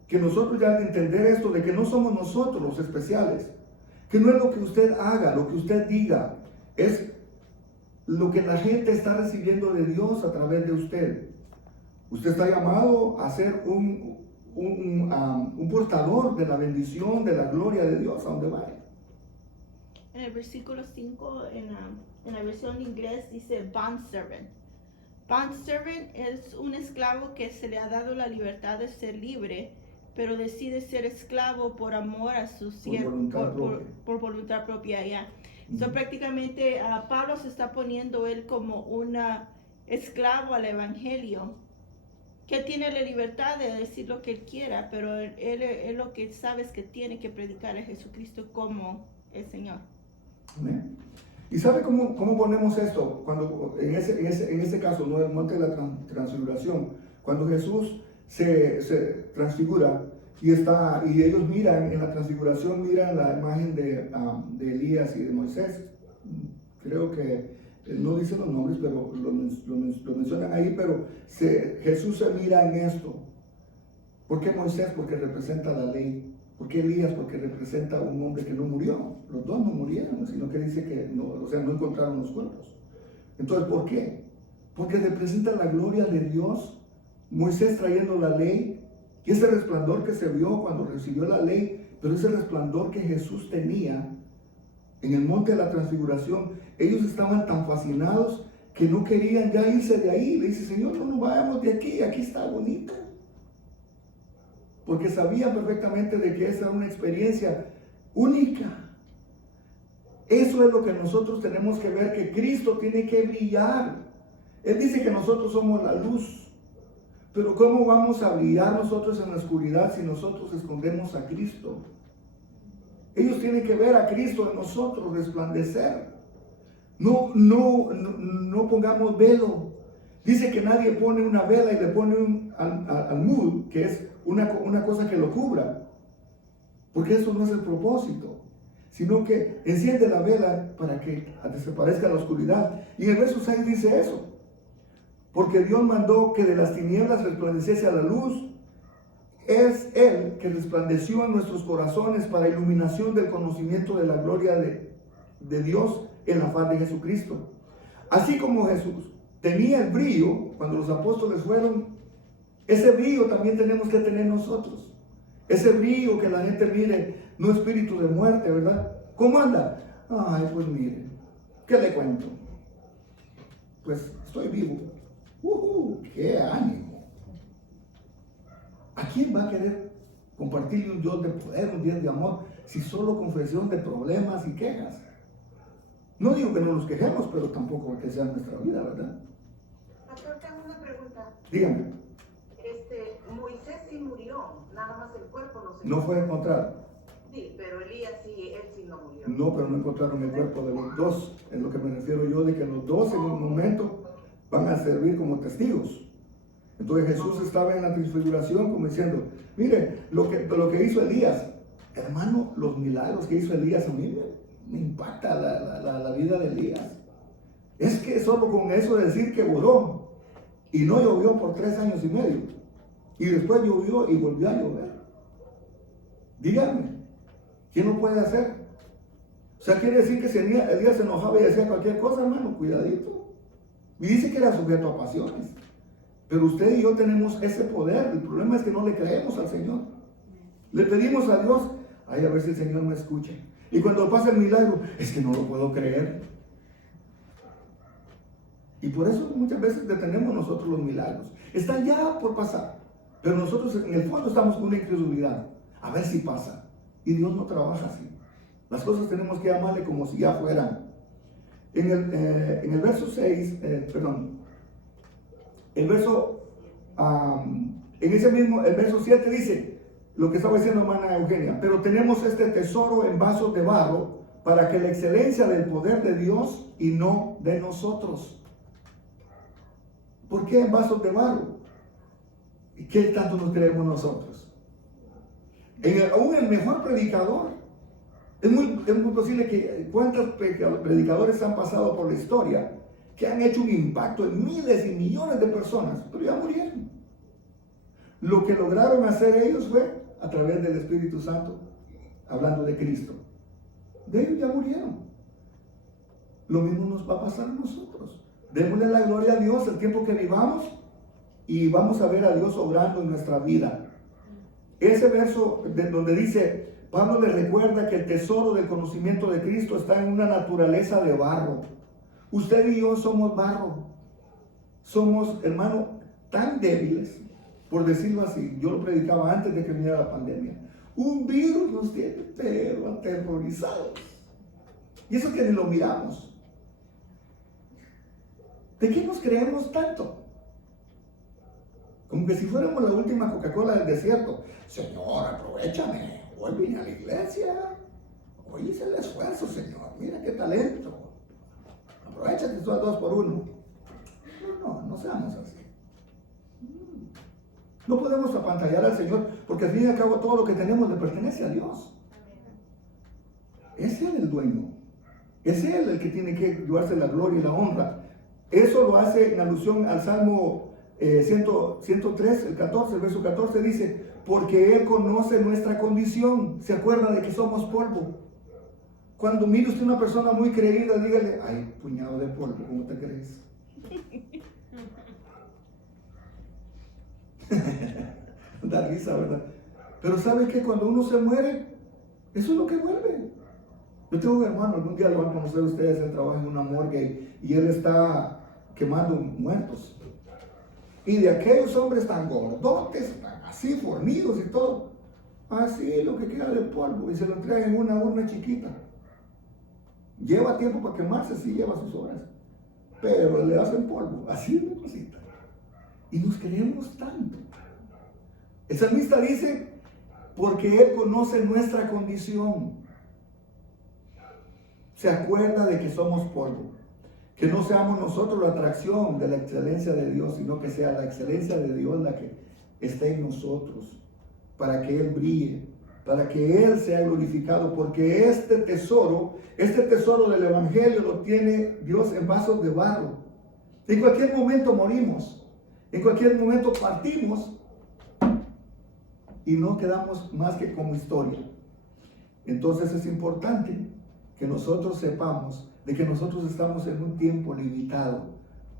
que nosotros ya al entender esto de que no somos nosotros los especiales, que no es lo que usted haga, lo que usted diga, es lo que la gente está recibiendo de Dios a través de usted. Usted está llamado a ser un portador de la bendición, de la gloria de Dios a donde vaya. En el versículo 5, en la versión de inglés dice bondservant. Bondservant es un esclavo que se le ha dado la libertad de ser libre, pero decide ser esclavo por amor a su siervo, por voluntad propia. Yeah. So, prácticamente Pablo se está poniendo él como un esclavo al evangelio, que tiene la libertad de decir lo que él quiera, pero él lo que sabe es que tiene que predicar a Jesucristo como el Señor. Amén. ¿Y sabe cómo ponemos esto? Cuando en ese caso, ¿no?, el monte de la transfiguración, cuando Jesús se transfigura y ellos miran en la transfiguración, miran la imagen de Elías y de Moisés. Creo que no dice los nombres, pero lo mencionan ahí, pero Jesús se mira en esto. ¿Por qué Moisés? Porque representa la ley. ¿Por qué Elías? Porque representa a un hombre que no murió. Los dos no murieron, sino que dice que no encontraron los cuerpos. Entonces, ¿por qué? Porque representa la gloria de Dios. Moisés trayendo la ley, y ese resplandor que se vio cuando recibió la ley, pero ese resplandor que Jesús tenía en el monte de la transfiguración, ellos estaban tan fascinados que no querían ya irse de ahí. Le dice, Señor, no nos vayamos de aquí está bonito. Porque sabían perfectamente de que esa era una experiencia única. Eso es lo que nosotros tenemos que ver, que Cristo tiene que brillar. Él dice que nosotros somos la luz. Pero ¿cómo vamos a brillar nosotros en la oscuridad si nosotros escondemos a Cristo? Ellos tienen que ver a Cristo en nosotros, resplandecer. No pongamos velo. Dice que nadie pone una vela y le pone un almud, que es una cosa que lo cubra. Porque eso no es el propósito. Sino que enciende la vela para que desaparezca la oscuridad. Y en el verso 6 dice eso. Porque Dios mandó que de las tinieblas resplandeciese a la luz. Es Él que resplandeció en nuestros corazones para iluminación del conocimiento de la gloria de Dios en la faz de Jesucristo. Así como Jesús tenía el brillo cuando los apóstoles fueron, ese brillo también tenemos que tener nosotros. Ese brillo que la gente mire, no espíritu de muerte, ¿verdad? ¿Cómo anda? Ay, pues mire, ¿qué le cuento? Pues estoy vivo. ¡Qué ánimo! ¿A quién va a querer compartirle un Dios de poder, un Dios de amor, si solo confesión de problemas y quejas? No digo que no nos quejemos, pero tampoco que sea nuestra vida, ¿verdad? Pastor, tengo una pregunta. Dígame. Moisés sí murió, nada más el cuerpo no se No fue encontrado. Sí, pero Elías sí, él sí no murió. No, pero no encontraron el cuerpo de los dos. Es lo que me refiero yo, de que los dos en un momento van a servir como testigos. Entonces Jesús estaba en la transfiguración como diciendo, mire, lo que hizo Elías, hermano, los milagros que hizo Elías a mí me impacta la vida de Elías. Es que solo con eso de decir que voló y no llovió por 3 años y medio y después llovió y volvió a llover. Díganme, ¿quién lo puede hacer? O sea, quiere decir que si Elías se enojaba y decía cualquier cosa, hermano, cuidadito. Y dice que era sujeto a pasiones. Pero usted y yo tenemos ese poder. El problema es que no le creemos al Señor. Le pedimos a Dios, ay, a ver si el Señor me escucha. Y cuando pasa el milagro, es que no lo puedo creer. Y por eso muchas veces detenemos nosotros los milagros. Están ya por pasar. Pero nosotros en el fondo estamos con una incredulidad. A ver si pasa. Y Dios no trabaja así. Las cosas tenemos que llamarle como si ya fueran. En el verso 6, el verso, en ese mismo, el verso 7 dice, lo que estaba diciendo hermana Eugenia, pero tenemos este tesoro en vasos de barro para que la excelencia del poder de Dios y no de nosotros. ¿Por qué en vasos de barro? ¿Y qué tanto nos creemos nosotros? Aún el mejor predicador, es muy posible que cuántos predicadores han pasado por la historia que han hecho un impacto en miles y millones de personas, pero ya murieron. Lo que lograron hacer ellos fue a través del Espíritu Santo, hablando de Cristo. De ellos ya murieron. Lo mismo nos va a pasar a nosotros. Démosle la gloria a Dios el tiempo que vivamos y vamos a ver a Dios obrando en nuestra vida. Ese verso donde dice, Pablo le recuerda que el tesoro del conocimiento de Cristo está en una naturaleza de barro. Usted y yo somos barro. Somos, hermano, tan débiles, por decirlo así. Yo lo predicaba antes de que viniera la pandemia. Un virus nos tiene pero aterrorizados. Y eso que ni lo miramos. ¿De qué nos creemos tanto? Como que si fuéramos la última Coca-Cola del desierto. Señor, aprovechame. Hoy vine a la iglesia. Hoy hice el esfuerzo, Señor. Mira qué talento. Aprovechate, tú a 2 por 1. No seamos así. No podemos apantallar al Señor porque al fin y al cabo todo lo que tenemos le pertenece a Dios. Es Él el dueño. Es Él el que tiene que llevarse la gloria y la honra. Eso lo hace en alusión al Salmo 103, el 14, el verso 14 dice, porque Él conoce nuestra condición. Se acuerda de que somos polvo. Cuando mire usted una persona muy creída, dígale, ay, puñado de polvo, ¿cómo te crees? Da risa, ¿verdad? Pero ¿sabe que cuando uno se muere, eso es lo que vuelve? Yo tengo un hermano, algún día lo van a conocer ustedes, él trabaja en una morgue y él está quemando muertos. Y de aquellos hombres tan gordotes, tan así fornidos y todo, así lo que queda de polvo y se lo entregan en una urna chiquita. Lleva tiempo para quemarse, sí lleva sus horas, pero le hacen polvo, así de cosita. Y nos creemos tanto. El salmista dice, porque Él conoce nuestra condición. Se acuerda de que somos polvo. Que no seamos nosotros la atracción de la excelencia de Dios, sino que sea la excelencia de Dios la que esté en nosotros, para que Él brille, para que Él sea glorificado, porque este tesoro del Evangelio lo tiene Dios en vasos de barro. En cualquier momento morimos, en cualquier momento partimos y no quedamos más que como historia. Entonces es importante que nosotros sepamos de que nosotros estamos en un tiempo limitado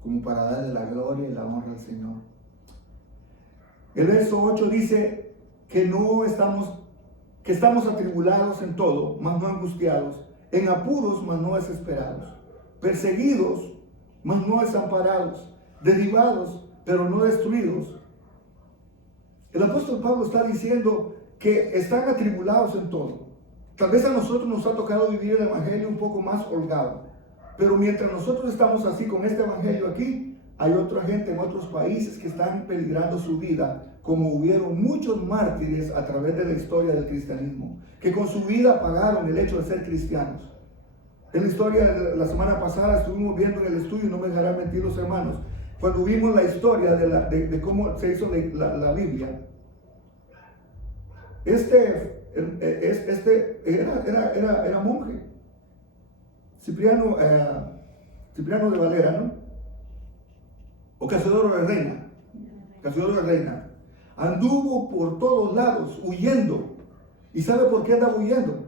como para darle la gloria y la honra al Señor. El verso 8 dice que estamos atribulados en todo, mas no angustiados, en apuros, mas no desesperados, perseguidos, mas no desamparados, derribados, pero no destruidos. El apóstol Pablo está diciendo que están atribulados en todo. Tal vez a nosotros nos ha tocado vivir el evangelio un poco más holgado, pero mientras nosotros estamos así con este evangelio aquí, hay otra gente en otros países que están peligrando su vida, como hubieron muchos mártires a través de la historia del cristianismo, que con su vida pagaron el hecho de ser cristianos. En la historia, la semana pasada estuvimos viendo en el estudio, no me dejarán mentir los hermanos, cuando vimos la historia de cómo se hizo la Biblia. Este era monje, Cipriano de Valera, ¿no? O Casiodoro de Reina. Casiodoro de Reina. Anduvo por todos lados huyendo. ¿Y sabe por qué andaba huyendo?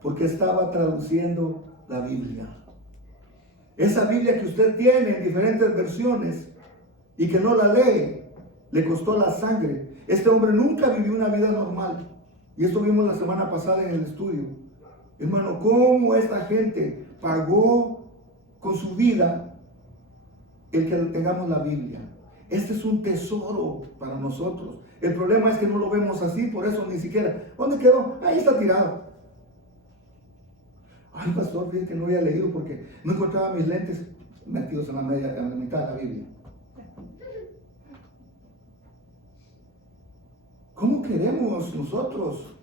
Porque estaba traduciendo la Biblia. Esa Biblia que usted tiene en diferentes versiones y que no la lee, le costó la sangre. Este hombre nunca vivió una vida normal. Y esto vimos la semana pasada en el estudio. Hermano, cómo esta gente pagó con su vida el que tengamos la Biblia. Este es un tesoro para nosotros. El problema es que no lo vemos así, por eso ni siquiera. ¿Dónde quedó? Ahí está tirado. Ay, pastor, bien que no había leído porque no encontraba mis lentes metidos en la mitad de la Biblia. ¿Cómo queremos nosotros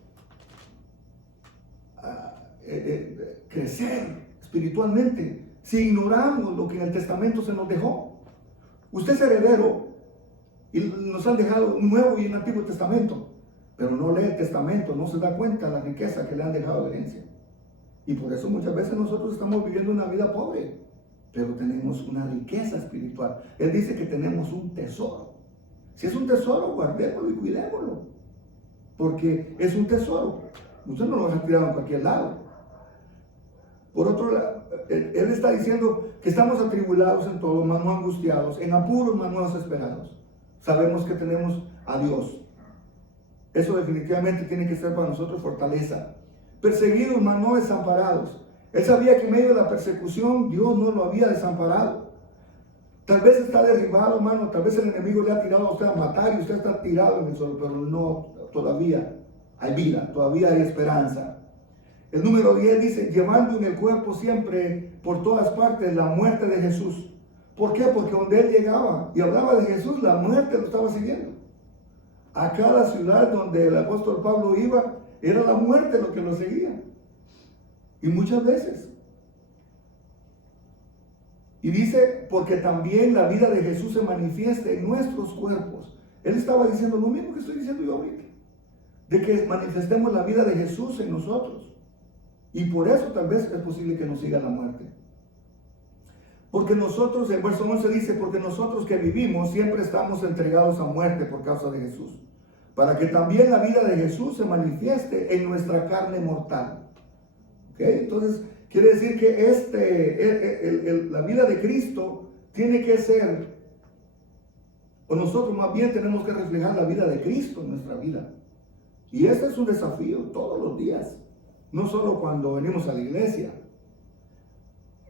crecer espiritualmente si ignoramos lo que en el Testamento se nos dejó? Usted es heredero y nos han dejado un Nuevo y un Antiguo Testamento, pero no lee el Testamento, no se da cuenta de la riqueza que le han dejado de herencia. Y por eso muchas veces nosotros estamos viviendo una vida pobre, pero tenemos una riqueza espiritual. Él dice que tenemos un tesoro. Si es un tesoro, guardémoslo y cuidémoslo, porque es un tesoro. Usted no lo va a tirar en cualquier lado. Por otro lado, él está diciendo que estamos atribulados en todo, mas no angustiados, en apuros, mas no desesperados. Sabemos que tenemos a Dios. Eso definitivamente tiene que ser para nosotros fortaleza. Perseguidos, mas no desamparados. Él sabía que en medio de la persecución Dios no lo había desamparado. Tal vez está derribado, hermano, tal vez el enemigo le ha tirado a usted a matar y usted está tirado en el suelo, pero no, todavía hay vida, todavía hay esperanza. El número 10 dice, llevando en el cuerpo siempre, por todas partes, la muerte de Jesús. ¿Por qué? Porque donde él llegaba y hablaba de Jesús, la muerte lo estaba siguiendo. A cada ciudad donde el apóstol Pablo iba, era la muerte lo que lo seguía. Y muchas veces. Y dice, porque también la vida de Jesús se manifiesta en nuestros cuerpos. Él estaba diciendo lo mismo que estoy diciendo yo ahorita. De que manifestemos la vida de Jesús en nosotros. Y por eso tal vez es posible que nos siga la muerte. Porque nosotros, el verso 11 dice, porque nosotros que vivimos siempre estamos entregados a muerte por causa de Jesús. Para que también la vida de Jesús se manifieste en nuestra carne mortal. ¿Okay? Entonces, quiere decir que la vida de Cristo tiene que ser, o nosotros más bien tenemos que reflejar la vida de Cristo en nuestra vida. Y este es un desafío todos los días, no solo cuando venimos a la iglesia.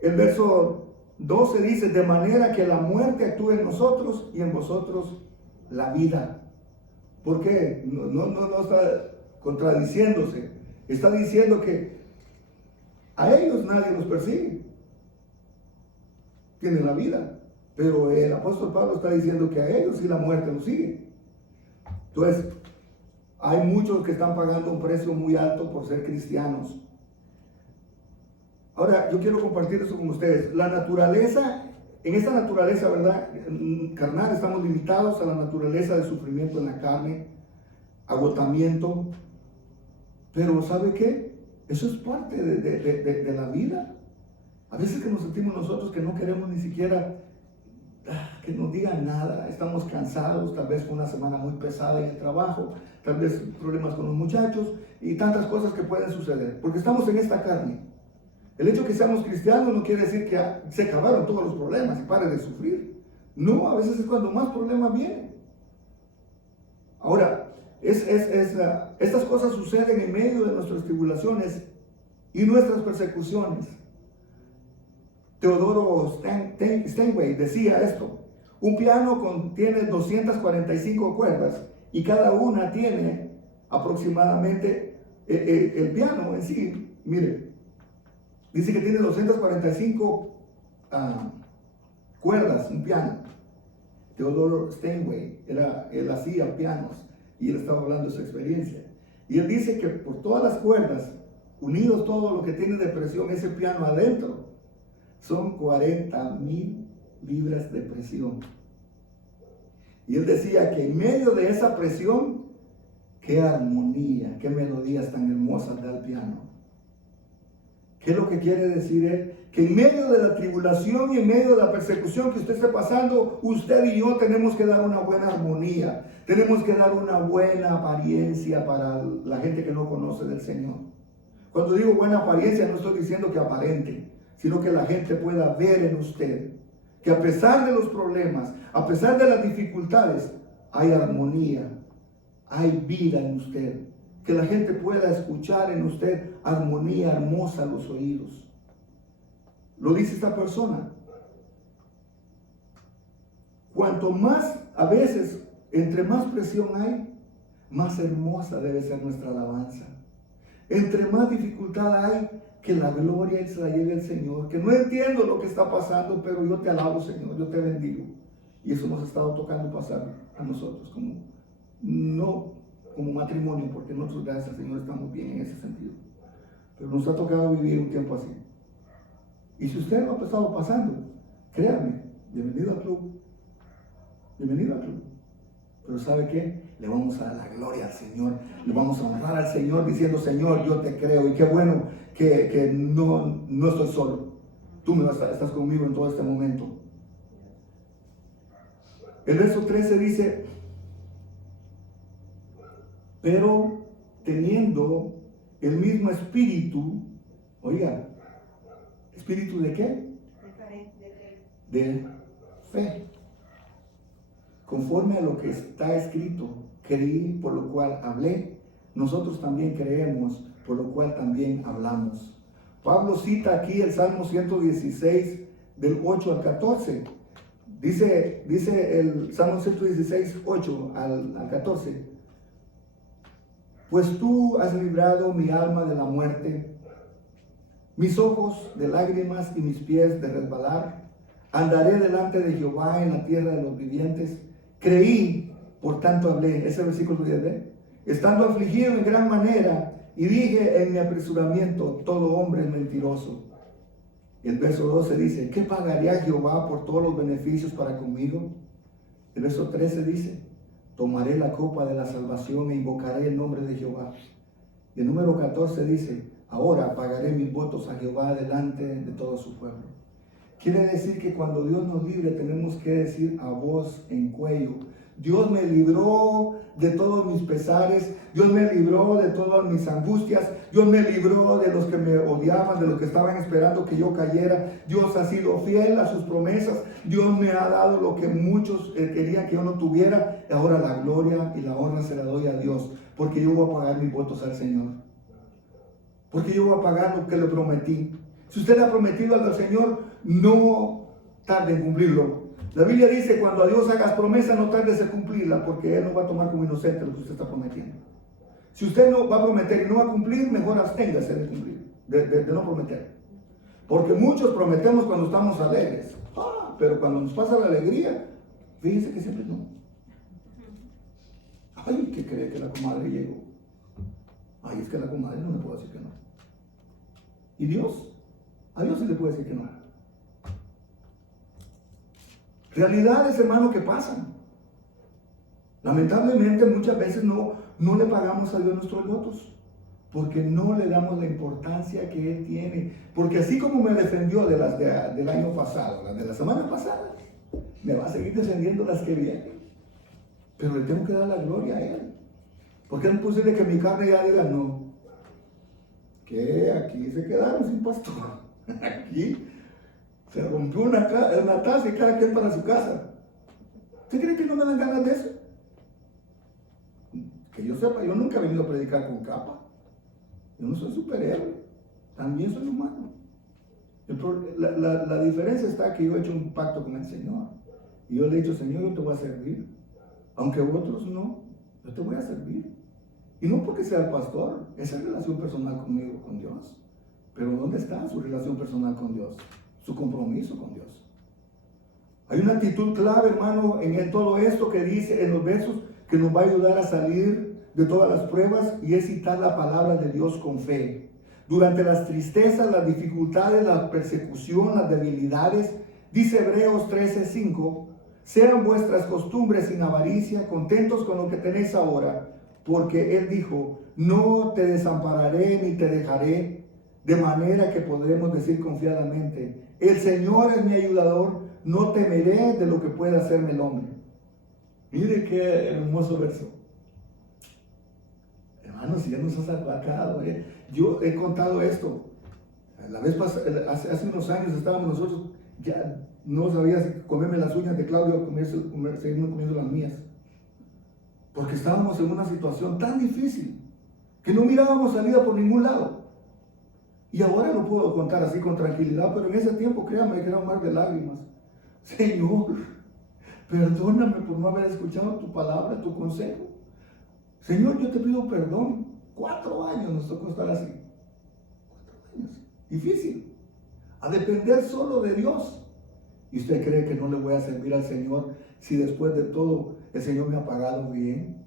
El verso 12 dice, de manera que la muerte actúe en nosotros y en vosotros la vida. ¿Por qué? No está contradiciéndose. Está diciendo que a ellos nadie los persigue. Tienen la vida. Pero el apóstol Pablo está diciendo que a ellos sí la muerte los sigue. Entonces, hay muchos que están pagando un precio muy alto por ser cristianos. Ahora, yo quiero compartir eso con ustedes. La naturaleza, en esta naturaleza, ¿verdad? Carnal, estamos limitados a la naturaleza de sufrimiento en la carne, agotamiento. Pero ¿sabe qué? Eso es parte de la vida. A veces que nos sentimos nosotros que no queremos ni siquiera que nos digan nada. Estamos cansados, tal vez fue una semana muy pesada en el trabajo, tal vez problemas con los muchachos y tantas cosas que pueden suceder. Porque estamos en esta carne. El hecho de que seamos cristianos no quiere decir que se acabaron todos los problemas y pare de sufrir. No, a veces es cuando más problemas vienen. Ahora, estas cosas suceden en medio de nuestras tribulaciones y nuestras persecuciones. Teodoro Steinway decía esto: un piano contiene 245 cuerdas y cada una tiene aproximadamente el piano en sí. Mire, dice que tiene 245 cuerdas, un piano. Theodore Steinway, él hacía pianos y él estaba hablando de su experiencia. Y él dice que por todas las cuerdas, unidos todo lo que tiene de presión, ese piano adentro, son 40,000 libras de presión. Y él decía que en medio de esa presión, qué armonía, qué melodías tan hermosas da el piano. ¿Qué es lo que quiere decir él? Que en medio de la tribulación y en medio de la persecución que usted esté pasando, usted y yo tenemos que dar una buena armonía. Tenemos que dar una buena apariencia para la gente que no conoce del Señor. Cuando digo buena apariencia, no estoy diciendo que aparente, sino que la gente pueda ver en usted que a pesar de los problemas, a pesar de las dificultades, hay armonía, hay vida en usted. Que la gente pueda escuchar en usted armonía hermosa a los oídos. Lo dice esta persona. Cuanto más, a veces, entre más presión hay, más hermosa debe ser nuestra alabanza. Entre más dificultad hay, que la gloria se la lleve el Señor. Que no entiendo lo que está pasando, pero yo te alabo, Señor, yo te bendigo. Y eso nos ha estado tocando pasar a nosotros, no como matrimonio, porque nosotros, gracias al Señor, estamos bien en ese sentido. Pero nos ha tocado vivir un tiempo así. Y si usted lo ha estado pasando, créame, bienvenido al club. Bienvenido al club. Pero ¿sabe qué? Le vamos a dar la gloria al Señor. Le vamos a honrar al Señor diciendo, Señor, yo te creo. Y qué bueno que no estoy solo. Tú estás conmigo en todo este momento. El verso 13 dice, pero teniendo el mismo espíritu, oiga, ¿espíritu de qué? De fe. Conforme a lo que está escrito, creí, por lo cual hablé. Nosotros también creemos, por lo cual también hablamos. Pablo cita aquí el Salmo 116, del 8 al 14. Dice el Salmo 116, 8 al 14. Pues tú has librado mi alma de la muerte, mis ojos de lágrimas y mis pies de resbalar. Andaré delante de Jehová en la tierra de los vivientes. Creí, por tanto hablé. Ese versículo 10, ¿ve? Estando afligido en gran manera, y dije en mi apresuramiento, todo hombre es mentiroso. Y el verso 12 dice, ¿qué pagaría Jehová por todos los beneficios para conmigo? El verso 13 dice, tomaré la copa de la salvación e invocaré el nombre de Jehová. Y el número 14 dice, ahora pagaré mis votos a Jehová delante de todo su pueblo. Quiere decir que cuando Dios nos libre tenemos que decir a voz en cuello, Dios me libró de todos mis pesares, Dios me libró de todas mis angustias, Dios me libró de los que me odiaban, de los que estaban esperando que yo cayera. Dios ha sido fiel a sus promesas, Dios me ha dado lo que muchos querían que yo no tuviera. Ahora la gloria y la honra se la doy a Dios, porque yo voy a pagar mis votos al Señor, porque yo voy a pagar lo que le prometí. Si usted le ha prometido algo al Señor, no tarde en cumplirlo. La Biblia dice, cuando a Dios hagas promesa, no tardes en cumplirla, porque Él no va a tomar como inocente lo que usted está prometiendo. Si usted no va a prometer y no va a cumplir, mejor absténgase de cumplir, de no prometer. Porque muchos prometemos cuando estamos alegres, pero cuando nos pasa la alegría, fíjense que siempre no. Ay, ¿qué cree que la comadre llegó? Ay, es que la comadre no me puede decir que no. ¿Y Dios? A Dios sí le puede decir que no. Realidades, hermano, que pasan. Lamentablemente muchas veces no le pagamos a Dios nuestros votos, porque no le damos la importancia que Él tiene. Porque así como me defendió de las del año pasado, las de la semana pasada, me va a seguir defendiendo las que vienen. Pero le tengo que dar la gloria a Él. Porque es posible que mi carne ya diga, no, que aquí se quedaron sin pastor. Aquí se rompió una taza y cada quien para su casa. ¿Usted cree que no me dan ganas de eso? Que yo sepa, yo nunca he venido a predicar con capa. Yo no soy superhéroe, también soy humano. La diferencia está que yo he hecho un pacto con el Señor. Y yo le he dicho, Señor, yo te voy a servir. Aunque otros no, yo te voy a servir. Y no porque sea el pastor, esa es relación personal conmigo, con Dios. Pero ¿dónde está su relación personal con Dios? Su compromiso con Dios. Hay una actitud clave, hermano, en todo esto que dice en los versos que nos va a ayudar a salir de todas las pruebas, y es citar la palabra de Dios con fe. Durante las tristezas, las dificultades, la persecución, las debilidades, dice Hebreos 13:5, sean vuestras costumbres sin avaricia, contentos con lo que tenéis ahora, porque Él dijo, no te desampararé ni te dejaré, de manera que podremos decir confiadamente, el Señor es mi ayudador, no temeré de lo que pueda hacerme el hombre. Mire qué hermoso verso. Hermanos, si ya nos ha sacado, yo he contado esto. La vez pasada, hace unos años estábamos nosotros, ya no sabía si comerme las uñas de Claudio o seguir comiendo las mías. Porque estábamos en una situación tan difícil que no mirábamos salida por ningún lado. Y ahora lo puedo contar así con tranquilidad, pero en ese tiempo, créame, que era un mar de lágrimas. Señor, perdóname por no haber escuchado tu palabra, tu consejo. Señor, yo te pido perdón. 4 años nos tocó estar así. 4 años. Difícil. A depender solo de Dios. ¿Y usted cree que no le voy a servir al Señor si después de todo el Señor me ha pagado bien?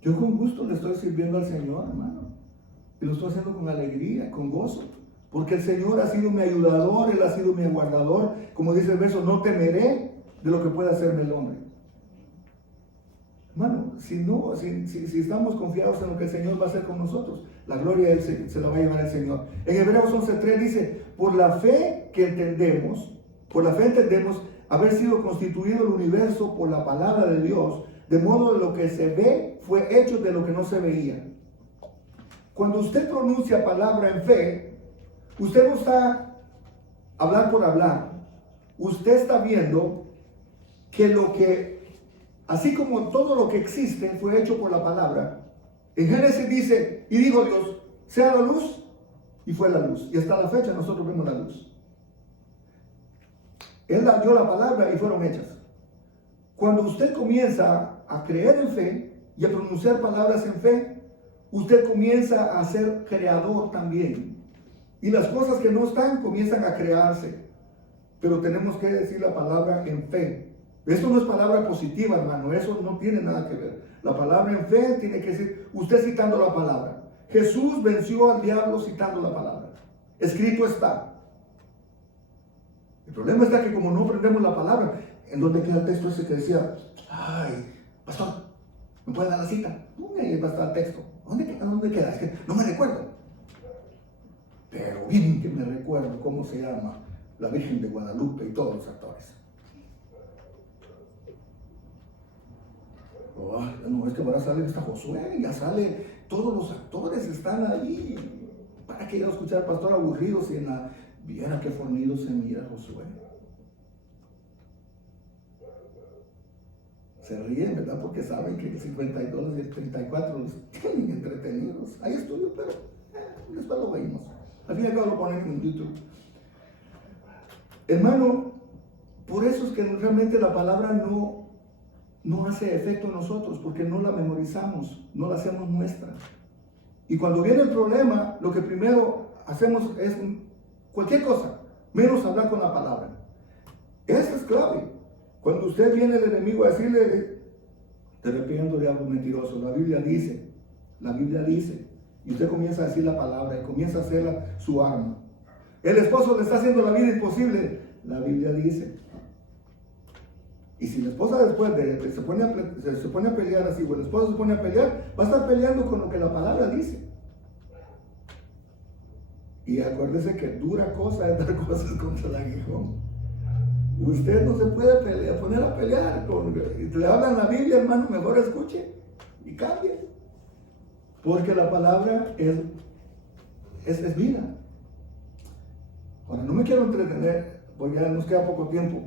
Yo con gusto le estoy sirviendo al Señor, hermano. Y lo estoy haciendo con alegría, con gozo. Porque el Señor ha sido mi ayudador, Él ha sido mi guardador. Como dice el verso, no temeré de lo que pueda hacerme el hombre. Hermano, si estamos confiados en lo que el Señor va a hacer con nosotros, la gloria Él se la va a llevar el Señor. En Hebreos 11:3 dice, por la fe entendemos haber sido constituido el universo por la palabra de Dios, de modo de lo que se ve fue hecho de lo que no se veía. Cuando usted pronuncia palabra en fe, usted no está hablar por hablar. Usted está viendo que así como todo lo que existe fue hecho por la palabra. En Génesis dice, y dijo Dios, sea la luz, y fue la luz. Y hasta la fecha nosotros vemos la luz. Él dio la palabra y fueron hechas. Cuando usted comienza a creer en fe y a pronunciar palabras en fe, usted comienza a ser creador también. Y las cosas que no están comienzan a crearse. Pero tenemos que decir la palabra en fe. Esto no es palabra positiva, hermano. Eso no tiene nada que ver. La palabra en fe tiene que decir, usted citando la palabra. Jesús venció al diablo citando la palabra. Escrito está. El problema está que como no aprendemos la palabra, ¿en dónde queda el texto ese que decía, ay, pastor, ¿me puede dar la cita? Ahí va a estar el texto. ¿Dónde queda? Es que no me recuerdo. Pero bien que me recuerdo cómo se llama la Virgen de Guadalupe y todos los actores. Oh, no, es que ahora sale esta Josué, ya sale, todos los actores están ahí. ¿Para qué ir a escuchar al pastor aburrido si viera qué fornido se mira Josué? Se ríen, ¿verdad? Porque saben que el 52 y el 34 los tienen entretenidos. Hay estudios, pero después lo veíamos. Al fin y al cabo lo ponen en YouTube. Hermano, por eso es que realmente la palabra no hace efecto en nosotros, porque no la memorizamos, no la hacemos nuestra. Y cuando viene el problema, lo que primero hacemos es cualquier cosa, menos hablar con la palabra. Esa es clave. Cuando usted viene el enemigo a decirle, te arrepiento, diablo mentiroso, la Biblia dice, y usted comienza a decir la palabra y comienza a hacerla su arma. El esposo le está haciendo la vida imposible, la Biblia dice. Y si la esposa después se pone a pelear así, o el esposo se pone a pelear, va a estar peleando con lo que la palabra dice. Y acuérdese que dura cosa es dar cosas contra el aguijón. Usted no se puede poner a pelear. Le hablan la Biblia, hermano, mejor escuche y cambie. Porque la palabra es vida. Ahora, no me quiero entretener, porque ya nos queda poco tiempo.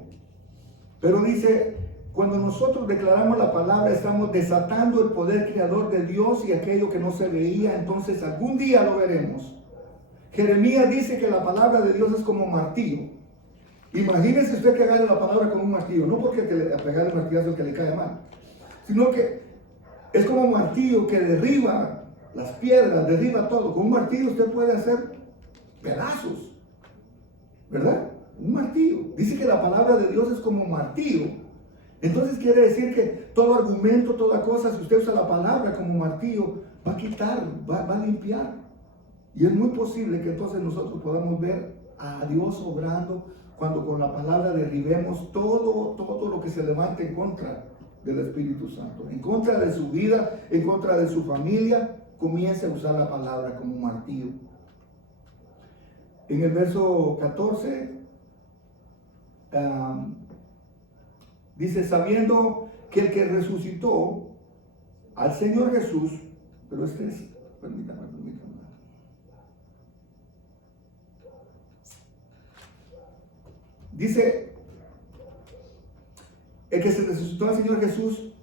Pero dice, cuando nosotros declaramos la palabra, estamos desatando el poder creador de Dios y aquello que no se veía, entonces algún día lo veremos. Jeremías dice que la palabra de Dios es como martillo. Imagínese usted que agarre la palabra como un martillo, no porque pegar el martillazo el que le cae mal, sino que Es como un martillo que derriba las piedras, derriba todo. Con un martillo usted puede hacer pedazos, ¿verdad? Un martillo. Dice que la palabra de Dios es como un martillo. Entonces quiere decir que todo argumento, toda cosa, si usted usa la palabra como martillo, va a quitar, va a limpiar. Y es muy posible que entonces nosotros podamos ver a Dios obrando cuando con la palabra derribemos todo lo que se levante en contra del Espíritu Santo, en contra de su vida, en contra de su familia. Comience a usar la palabra como martillo. En el verso 14 dice, sabiendo que el que resucitó al Señor Jesús, pero este es, permítame. Dice, el que se resucitó al Señor Jesús,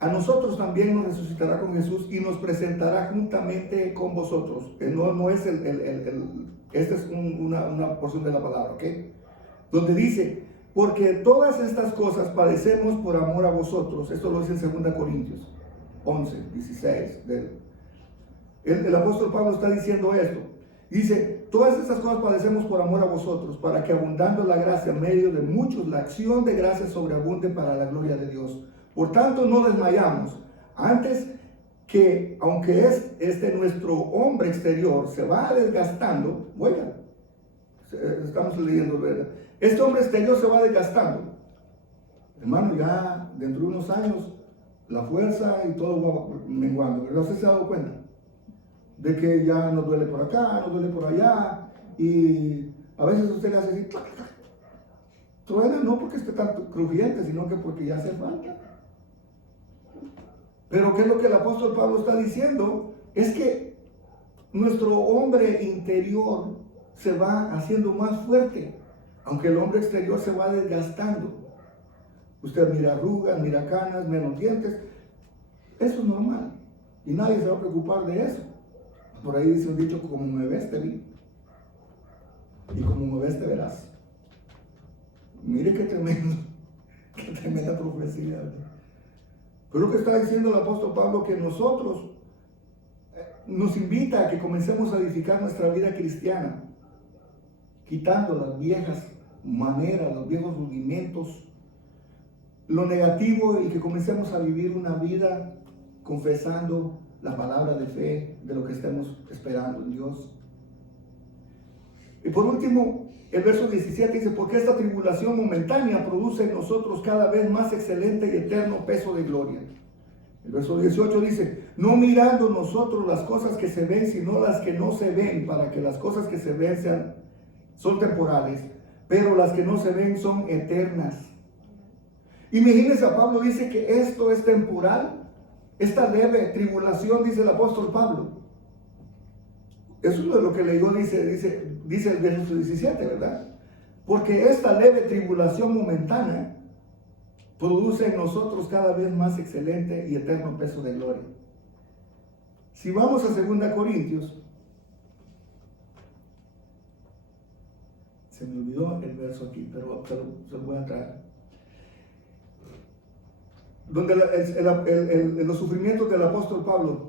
a nosotros también nos resucitará con Jesús y nos presentará juntamente con vosotros. No es esta es una porción de la palabra, ¿ok? Donde dice, porque todas estas cosas padecemos por amor a vosotros. Esto lo dice en 2 Corintios 11, 16. El apóstol Pablo está diciendo esto. Dice, todas estas cosas padecemos por amor a vosotros, para que abundando la gracia en medio de muchos, la acción de gracia sobreabunde para la gloria de Dios. Por tanto, no desmayamos. Antes que, aunque es nuestro hombre exterior se va desgastando, oigan, estamos leyendo, ¿verdad? Este hombre exterior se va desgastando. Hermano, ya dentro de unos años, la fuerza y todo va menguando, ¿verdad? ¿Usted se ha dado cuenta? De que ya nos duele por acá, nos duele por allá, y a veces usted le hace así, ¡clac, clac! Truena no porque esté tan crujiente, sino que porque ya hace falta. Pero ¿qué es lo que el apóstol Pablo está diciendo? Es que nuestro hombre interior se va haciendo más fuerte, aunque el hombre exterior se va desgastando. Usted mira arrugas, mira canas, menos dientes, eso es normal, y nadie se va a preocupar de eso. Por ahí dice un dicho, como me ves te vi, y como me ves te verás. Mire qué tremenda profecía. Pero lo que está diciendo el apóstol Pablo, que nosotros nos invita a que comencemos a edificar nuestra vida cristiana, quitando las viejas maneras, los viejos rudimentos, lo negativo, y que comencemos a vivir una vida confesando la palabra de fe de lo que estemos esperando en Dios. Y por último, el verso 17 dice, porque esta tribulación momentánea produce en nosotros cada vez más excelente y eterno peso de gloria. El verso 18 dice, no mirando nosotros las cosas que se ven, sino las que no se ven, para que las cosas que se ven son temporales, pero las que no se ven son eternas. Imagínense, a Pablo dice que esto es temporal. Esta leve tribulación, dice el apóstol Pablo. Eso es lo que leyó, dice el verso 17, ¿verdad? Porque esta leve tribulación momentánea produce en nosotros cada vez más excelente y eterno peso de gloria. Si vamos a 2 Corintios, se me olvidó el verso aquí, pero se lo voy a traer. Donde los sufrimientos del apóstol Pablo.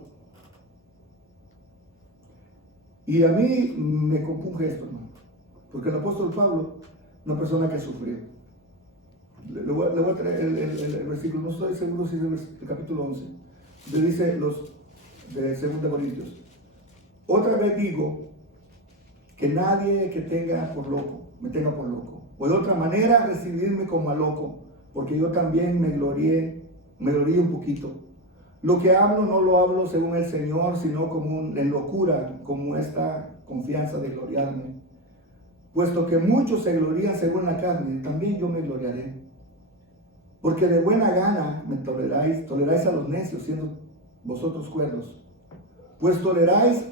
Y a mí me compunge esto, hermano, porque el apóstol Pablo, una persona que sufrió. Le voy a traer el versículo, no estoy seguro si es el capítulo 11, donde dice los de 2 Corintios. Otra vez digo que nadie que tenga por loco, me tenga por loco, o de otra manera recibirme como a loco, porque yo también me glorié un poquito. Lo que hablo no lo hablo según el Señor, sino como en locura, como esta confianza de gloriarme. Puesto que muchos se glorían según la carne, también yo me gloriaré. Porque de buena gana me toleráis a los necios, siendo vosotros cuerdos. Pues toleráis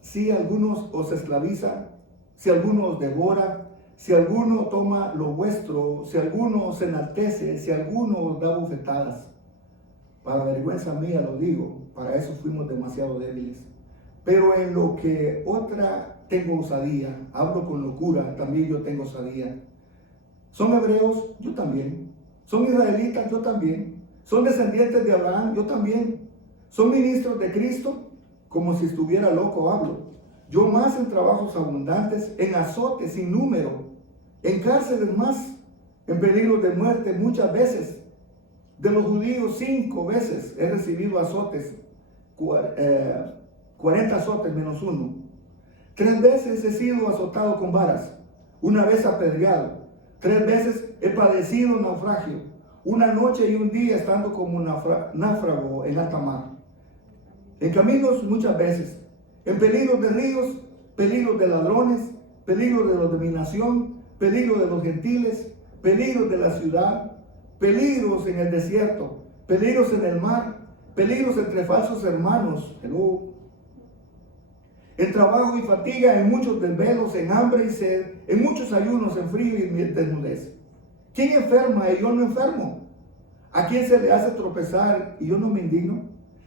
si algunos os esclaviza, si alguno os devora, si alguno toma lo vuestro, si alguno os enaltece, si alguno os da bofetadas. Para vergüenza mía lo digo, para eso fuimos demasiado débiles. Pero en lo que otra tengo osadía, hablo con locura, también yo tengo osadía. ¿Son hebreos? Yo también. ¿Son israelitas? Yo también. Son descendientes de Abraham, yo también. Son ministros de Cristo, como si estuviera loco hablo. Yo más en trabajos abundantes, en azotes sin número, en cárceles más, en peligro de muerte muchas veces. De los judíos 5 veces he recibido azotes, 40 azotes menos 1. 3 veces he sido azotado con varas, 1 vez apedreado, 3 veces he padecido naufragio, 1 noche y 1 día estando como náufrago en alta mar. En caminos muchas veces, en peligros de ríos, peligros de ladrones, peligros de la dominación, peligros de los gentiles, peligros de la ciudad, peligros en el desierto, peligros en el mar, peligros entre falsos hermanos, en trabajo y fatiga, en muchos desvelos, en hambre y sed, en muchos ayunos, en frío y en desnudez. ¿Quién enferma y yo no enfermo? ¿A quién se le hace tropezar y yo no me indigno?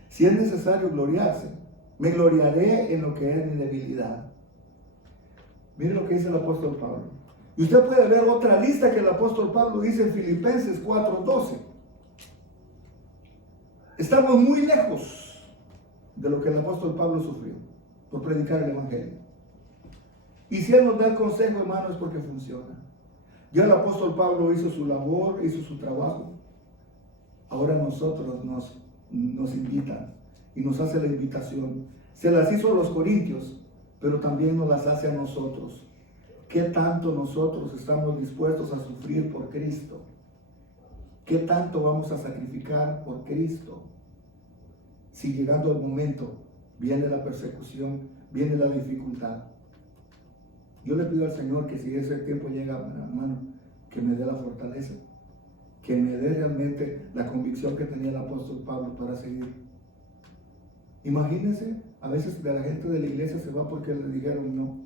Si es necesario gloriarse, me gloriaré en lo que es mi debilidad. Mire lo que dice el apóstol Pablo. Y usted puede ver otra lista que el apóstol Pablo dice en Filipenses 4:12. Estamos muy lejos de lo que el apóstol Pablo sufrió por predicar el evangelio. Y si él nos da el consejo, hermano, es porque funciona. Ya el apóstol Pablo hizo su labor, hizo su trabajo. Ahora nosotros nos invitan y nos hace la invitación. Se las hizo a los corintios, pero también nos las hace a nosotros. ¿Qué tanto nosotros estamos dispuestos a sufrir por Cristo? ¿Qué tanto vamos a sacrificar por Cristo? Si llegando el momento viene la persecución, viene la dificultad. Yo le pido al Señor que si ese tiempo llega, hermano, que me dé la fortaleza, que me dé realmente la convicción que tenía el apóstol Pablo para seguir. Imagínense, a veces de la gente de la iglesia se va porque le dijeron no.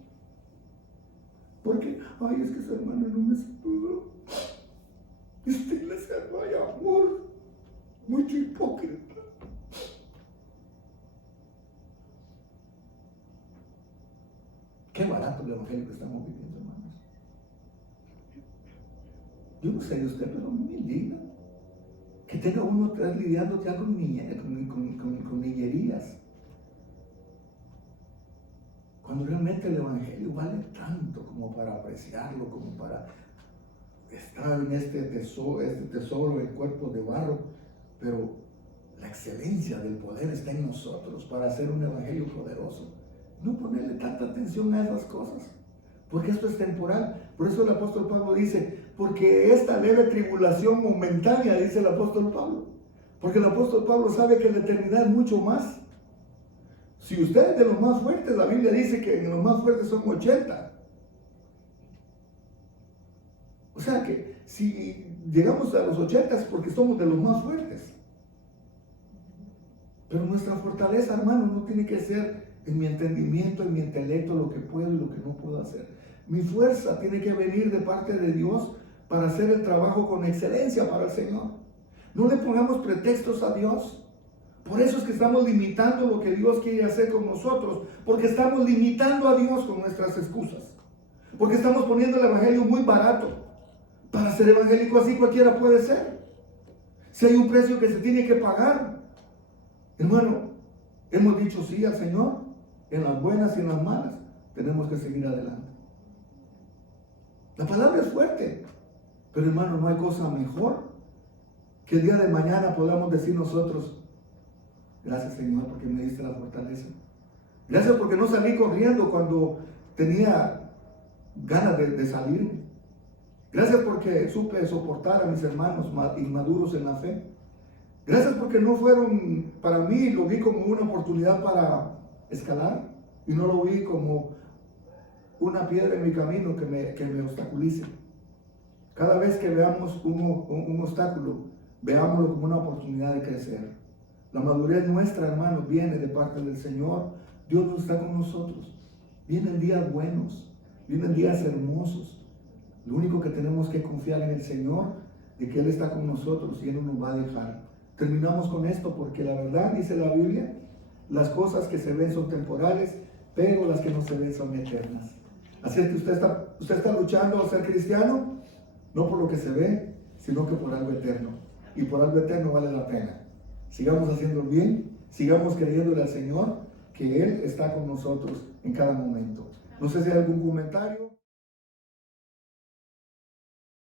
Porque, ay, es que ese hermano no me saludó. Esta iglesia no hay amor, mucho hipócrita. Qué barato el evangelio que estamos viviendo, hermanos. Yo no sé de usted, pero me indigna que tenga uno atrás lidiando ya con niñerías. Cuando realmente el evangelio vale tanto como para apreciarlo, como para estar en este tesoro, el cuerpo de barro, pero la excelencia del poder está en nosotros para hacer un evangelio poderoso. No ponerle tanta atención a esas cosas, porque esto es temporal. Por eso el apóstol Pablo dice, porque esta leve tribulación momentánea, dice el apóstol Pablo, porque el apóstol Pablo sabe que la eternidad es mucho más. Si usted es de los más fuertes, la Biblia dice que en los más fuertes son 80. O sea que si llegamos a los 80 es porque somos de los más fuertes. Pero nuestra fortaleza, hermano, no tiene que ser en mi entendimiento, en mi intelecto, lo que puedo y lo que no puedo hacer. Mi fuerza tiene que venir de parte de Dios para hacer el trabajo con excelencia para el Señor. No le pongamos pretextos a Dios. Por eso es que estamos limitando lo que Dios quiere hacer con nosotros, porque estamos limitando a Dios con nuestras excusas, porque estamos poniendo el evangelio muy barato. Para ser evangélico así cualquiera puede ser. Si hay un precio que se tiene que pagar, hermano, hemos dicho sí al Señor, en las buenas y en las malas, tenemos que seguir adelante. La palabra es fuerte, pero hermano, no hay cosa mejor que el día de mañana podamos decir nosotros, gracias Señor porque me diste la fortaleza. Gracias porque no salí corriendo cuando tenía ganas de salir. Gracias porque supe soportar a mis hermanos inmaduros en la fe. Gracias porque no fueron, para mí lo vi como una oportunidad para escalar y no lo vi como una piedra en mi camino que me obstaculice. Cada vez que veamos un obstáculo, veámoslo como una oportunidad de crecer. La madurez nuestra, hermanos, viene de parte del Señor. Dios no está con nosotros. Vienen días buenos, vienen días hermosos. Lo único que tenemos que confiar en el Señor, de que Él está con nosotros y Él no nos va a dejar. Terminamos con esto porque la verdad, dice la Biblia, las cosas que se ven son temporales, pero las que no se ven son eternas. Así es que usted está luchando a ser cristiano, no por lo que se ve, sino que por algo eterno. y por algo eterno vale la pena. Sigamos haciendo el bien, sigamos creyéndole al Señor que Él está con nosotros en cada momento. No sé si hay algún comentario.